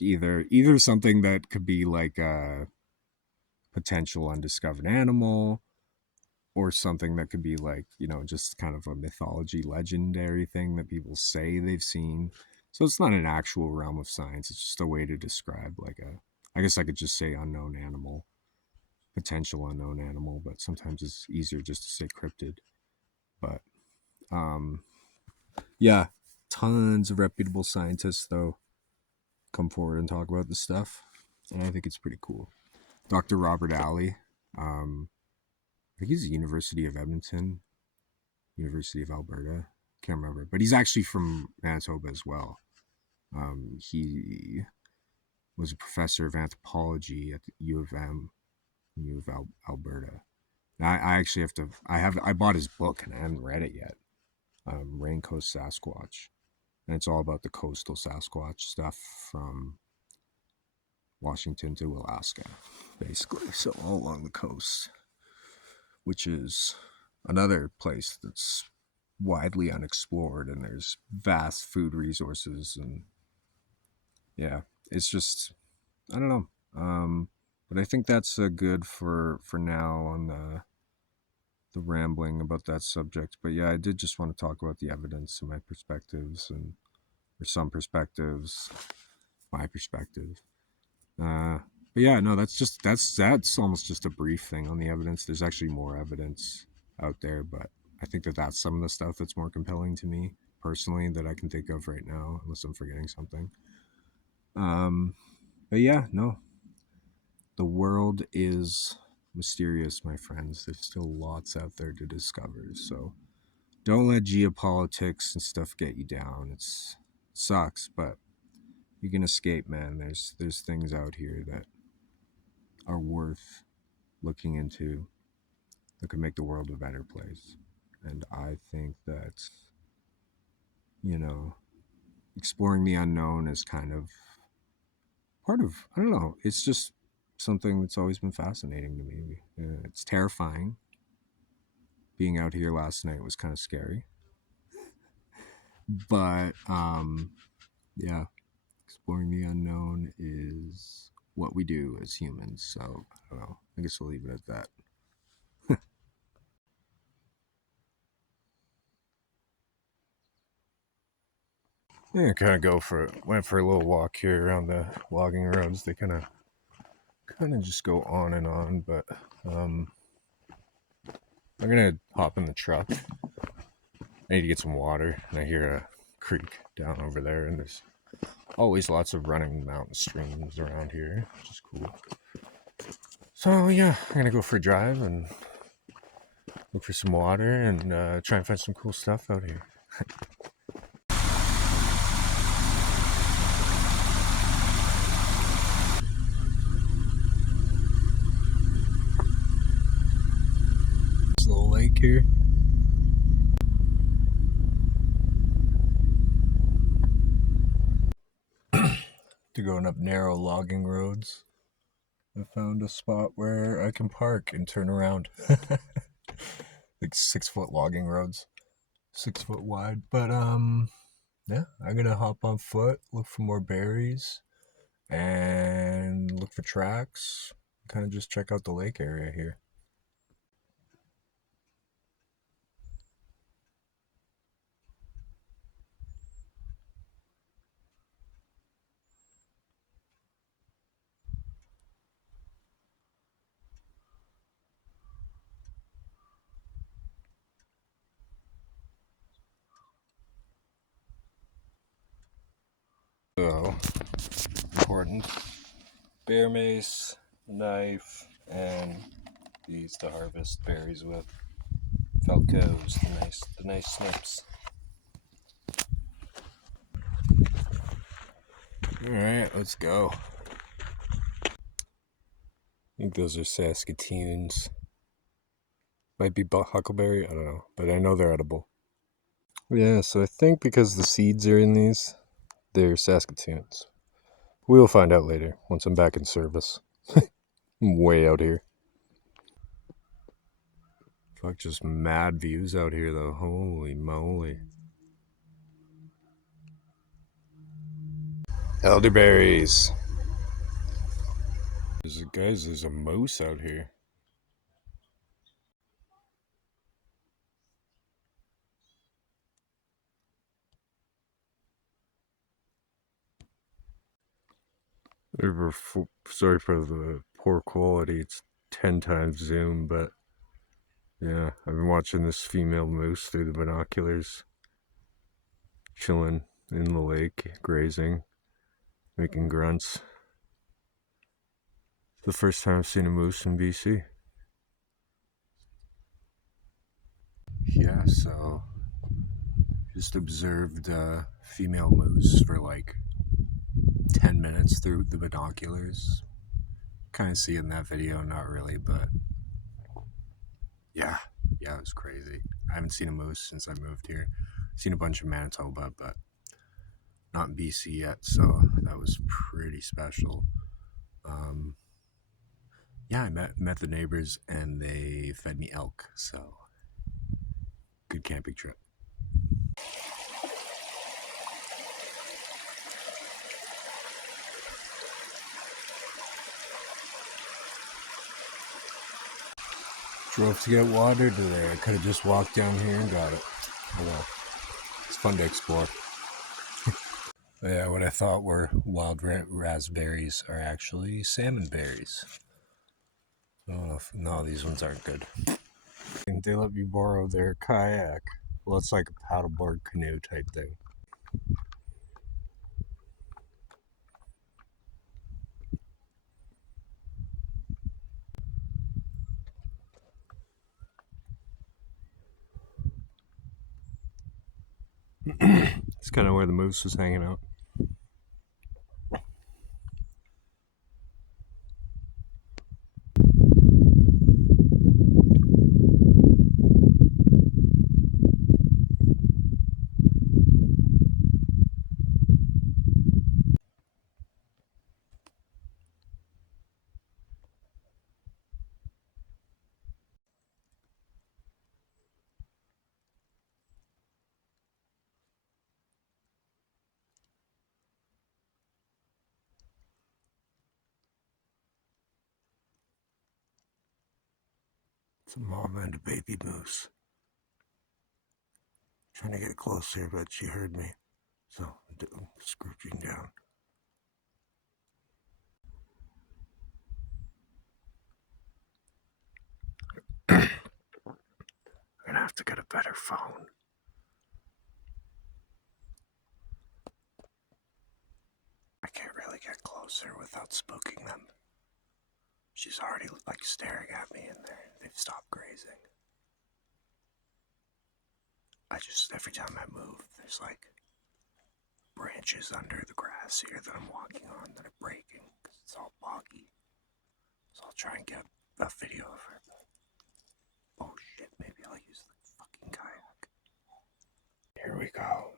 either something that could be like a potential undiscovered animal, or something that could be like, just kind of a mythology legendary thing that people say they've seen. So it's not an actual realm of science. It's just a way to describe like I guess I could just say unknown animal, potential unknown animal, but sometimes it's easier just to say cryptid. But um yeah, tons of reputable scientists though come forward and talk about this stuff, and I think it's pretty cool. Dr. Robert Alley, I think he's the University of Edmonton, University of Alberta. Can't remember, but he's actually from Manitoba as well. He was a professor of anthropology at the U of M, U of Alberta. Now, I actually I bought his book and I haven't read it yet. Rain Coast Sasquatch, and it's all about the coastal Sasquatch stuff from Washington to Alaska, basically. So all along the coast, which is another place that's widely unexplored, and there's vast food resources, and yeah, it's just I don't know. But I think that's good for now on the rambling about that subject. But yeah, I did just want to talk about the evidence and my perspectives, and or some perspectives, my perspective. Uh, but yeah, no, that's almost just a brief thing on the evidence. There's actually more evidence out there, but I think that's some of the stuff that's more compelling to me personally that I can think of right now, unless I'm forgetting something. Um, but yeah, no, the world is mysterious, my friends. There's still lots out there to discover. So don't let geopolitics and stuff get you down. It sucks, but you can escape, man. There's things out here that are worth looking into that could make the world a better place. And I think that, you know, exploring the unknown is kind of part of, I don't know, it's just something that's always been fascinating to me. It's terrifying. Being out here last night was kind of scary. But yeah, exploring the unknown is what we do as humans. So I don't know. I guess we'll leave it at that. Yeah, went for a little walk here around the logging roads. They kind of just go on and on, but um, I'm gonna hop in the truck. I need to get some water, and I hear a creek down over there, and there's always lots of running mountain streams around here, which is cool. So yeah, I'm gonna go for a drive and look for some water and try and find some cool stuff out here. This little lake here. To going up narrow logging roads, I found a spot where I can park and turn around. Like 6 foot logging roads, 6 foot wide. But yeah, I'm gonna hop on foot, look for more berries, and look for tracks. Kind of just check out the lake area here. So, important bear mace, knife, and these to harvest berries with. Falcos, the nice snips. All right, let's go. I think those are Saskatoons. Might be huckleberry, I don't know, but I know they're edible. Yeah, so I think because the seeds are in these, they're Saskatoons. We'll find out later once I'm back in service. I'm way out here. Fuck, just mad views out here though. Holy moly. Elderberries. There's a moose out here. Sorry for the poor quality. It's 10 times zoom, but yeah, I've been watching this female moose through the binoculars, chilling in the lake, grazing, making grunts. It's the first time I've seen a moose in BC. Yeah, so just observed female moose for like 10 minutes through the binoculars. Kind of see it in that video, not really, but yeah, it was crazy. I haven't seen a moose since I moved here. I've seen a bunch of Manitoba, but not in BC yet, so that was pretty special. Yeah, I met the neighbors and they fed me elk, so good camping trip. Drove to get water today. I could have just walked down here and got it. Oh well, it's fun to explore. Yeah, what I thought were wild raspberries are actually salmon berries. Oh no, these ones aren't good. And they let me borrow their kayak. Well, it's like a paddleboard canoe type thing. It's kind of where the moose was hanging out. It's a mom and a baby moose. Trying to get closer, but she heard me. So I'm scooching down. I'm gonna have to get a better phone. I can't really get closer without spooking them. She's already like staring at me and they've stopped grazing. Every time I move, there's like branches under the grass here that I'm walking on that are breaking because it's all boggy. So I'll try and get a video of her. Oh shit, maybe I'll use the fucking kayak. Here we go.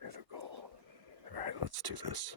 There's the goal. Alright, let's do this.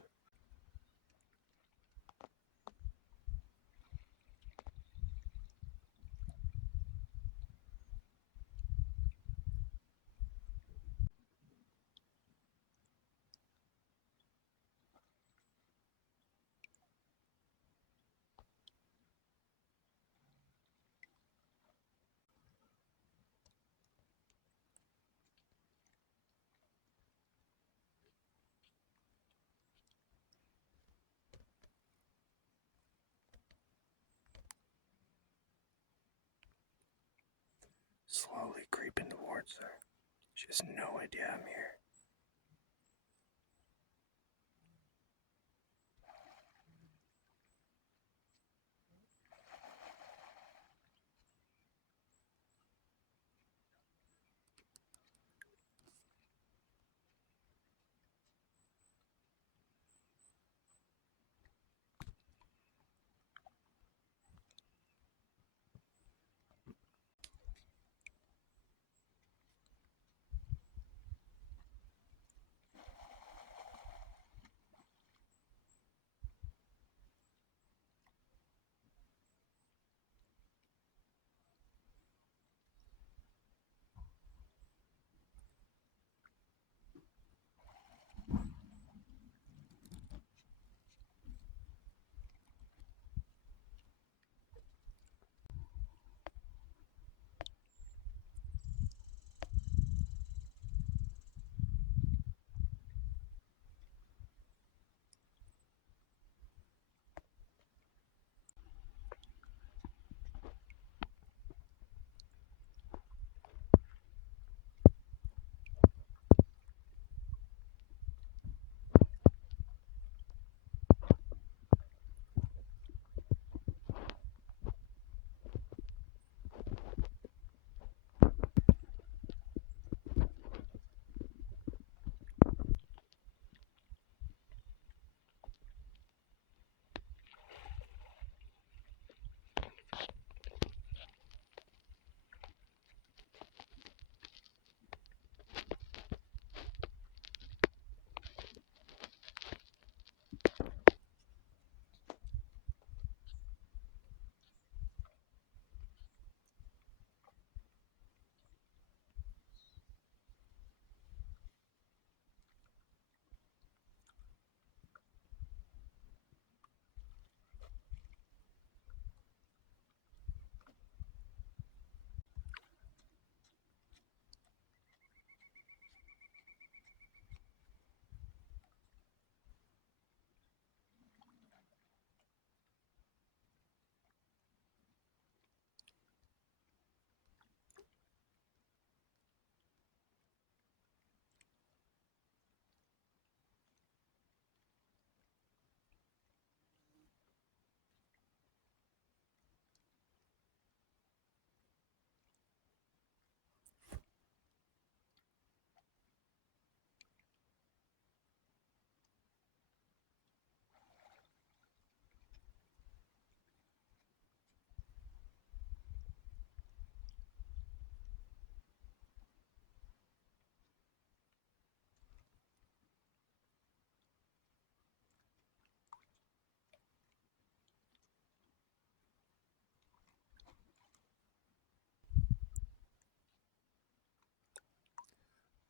slowly creeping towards her. She has no idea I'm here.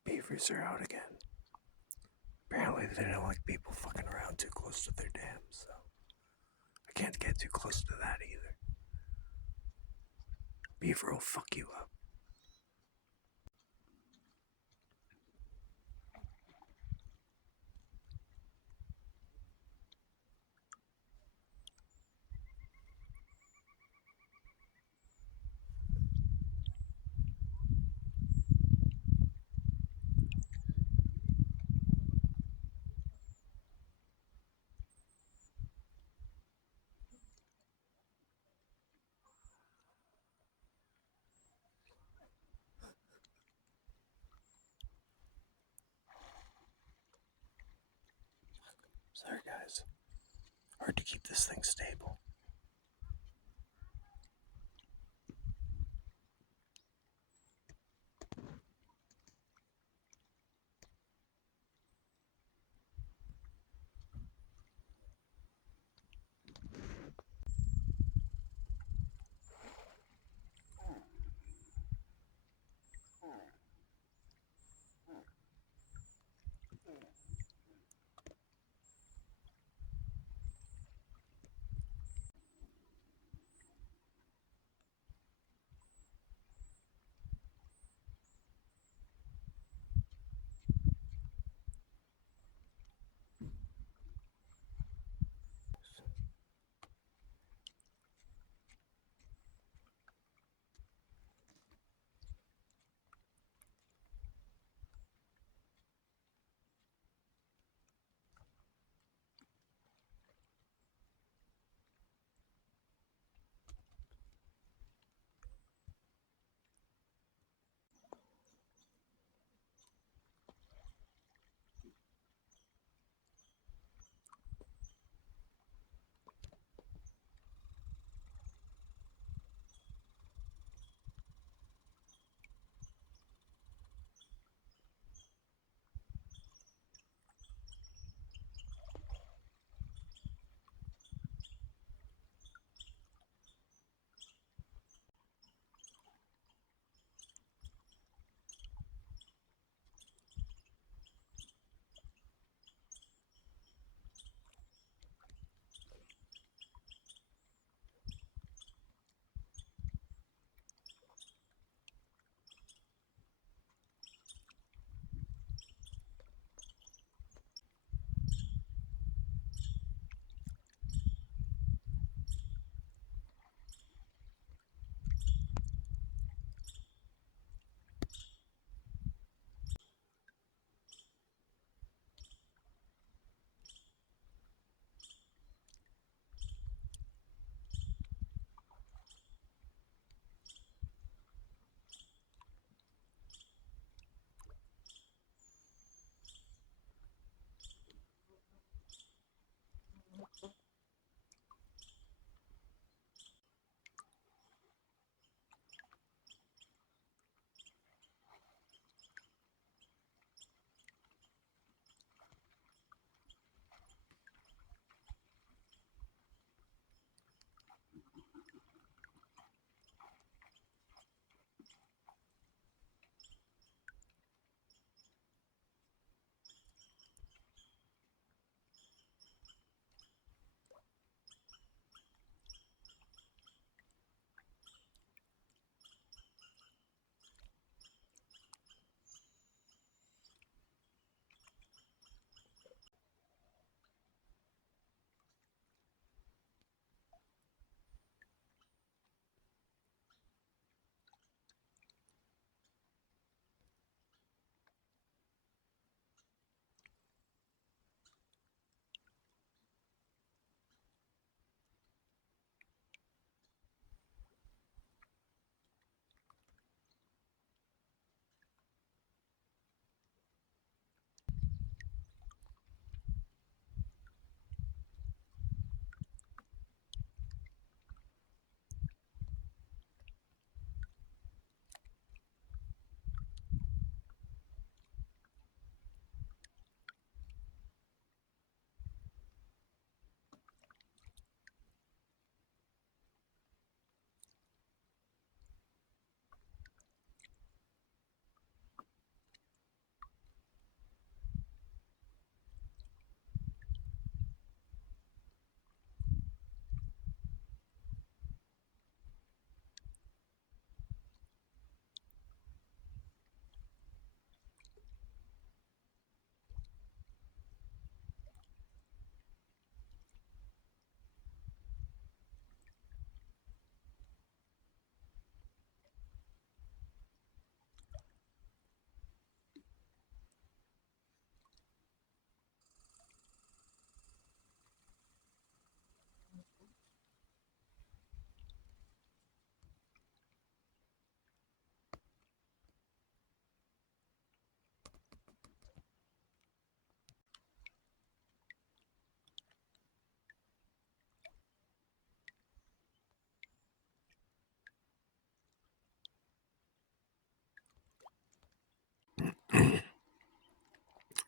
Beavers are out again. Apparently they don't like people fucking around too close to their dams, so I can't get too close to that either. Beaver will fuck you up. Sorry guys. Hard to keep this thing stable.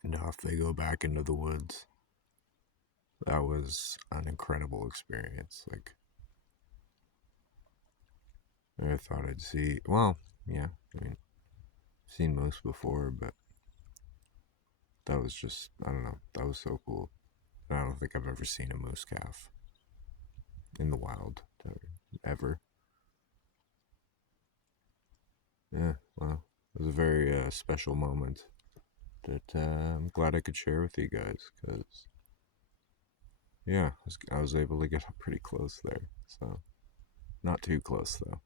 and off they go back into the woods. That was an incredible experience. Like, I thought I'd see, well, yeah, I mean, I've seen moose before, but that was just, I don't know, that was so cool. I don't think I've ever seen a moose calf in the wild, ever. Yeah, well, it was a very special moment that I'm glad I could share with you guys, because, yeah, I was able to get up pretty close there, so, not too close, though.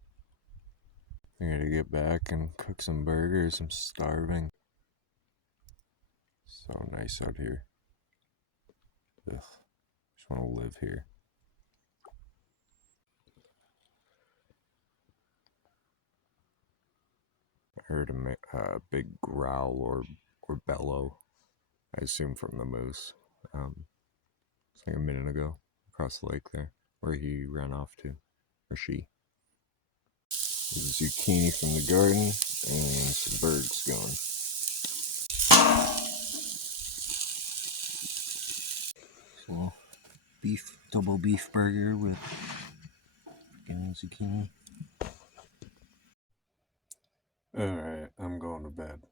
I gotta get back and cook some burgers. I'm starving. So nice out here. Ugh. Just want to live here. I heard a big growl or bellow. I assume from the moose. It's like a minute ago across the lake there, where he ran off to, or she. There's zucchini from the garden and some birds going. So, double beef burger with zucchini. Alright, I'm going to bed.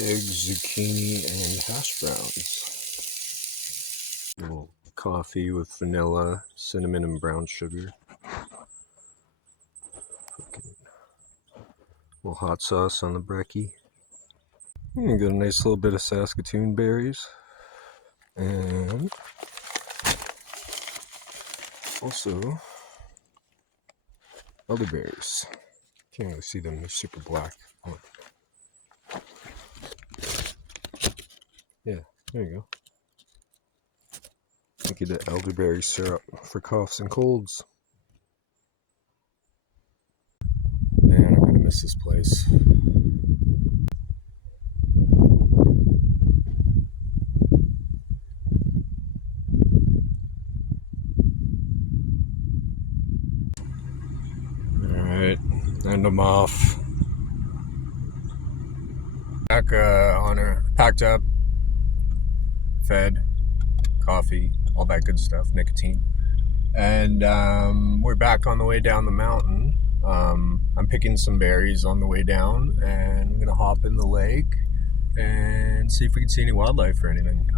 Eggs, zucchini, and hash browns. A little coffee with vanilla, cinnamon, and brown sugar. A little hot sauce on the brekkie. And got a nice little bit of Saskatoon berries. And also elderberries. Can't really see them, they're super black. Oh. Yeah, there you go. Look at the elderberry syrup for coughs and colds. Man, I'm gonna miss this place. Alright, and I'm off. Back packed up, fed, coffee, all that good stuff, nicotine. And we're back on the way down the mountain. I'm picking some berries on the way down, and I'm gonna hop in the lake and see if we can see any wildlife or anything.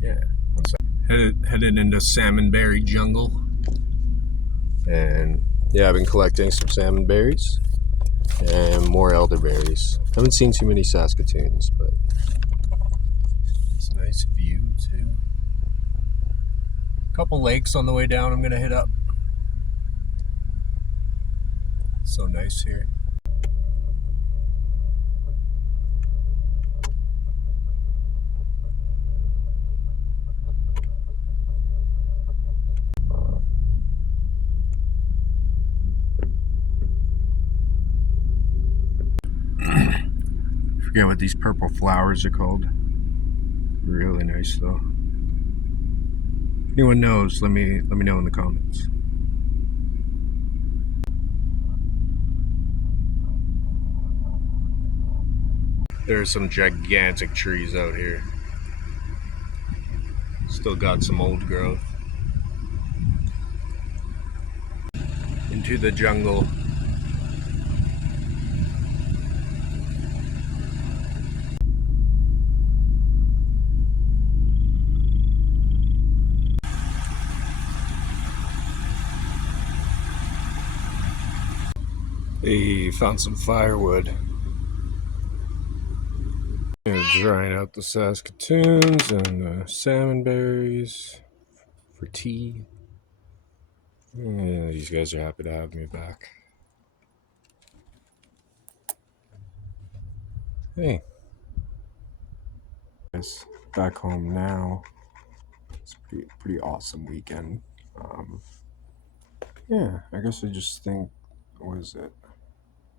Yeah, headed into salmonberry jungle, and yeah, I've been collecting some salmon berries and more elderberries. Haven't seen too many Saskatoons, but it's a nice view too. Couple lakes on the way down I'm gonna hit up. So nice here. Forget what these purple flowers are called. Really nice though. If anyone knows, let me know in the comments. There are some gigantic trees out here. Still got some old growth. Into the jungle. They found some firewood. They're drying out the Saskatoons and the salmon berries for tea. Yeah, these guys are happy to have me back. Hey. Guys, back home now. It's a pretty awesome weekend. Yeah, I guess I just think, what is it?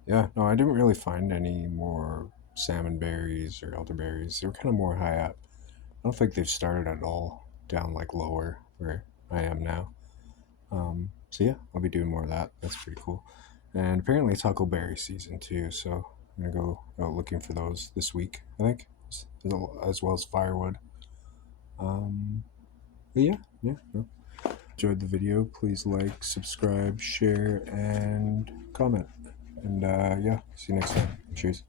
Yeah, no, I didn't really find any more salmon berries or elderberries. They were kind of more high up. I don't think they've started at all down like lower where I am now. So yeah, I'll be doing more of that. That's pretty cool. And apparently it's huckleberry season too, so I'm gonna go out looking for those this week, I think, as well as firewood. But yeah. No. Enjoyed the video. Please like, subscribe, share, and comment. And yeah, see you next time. Cheers.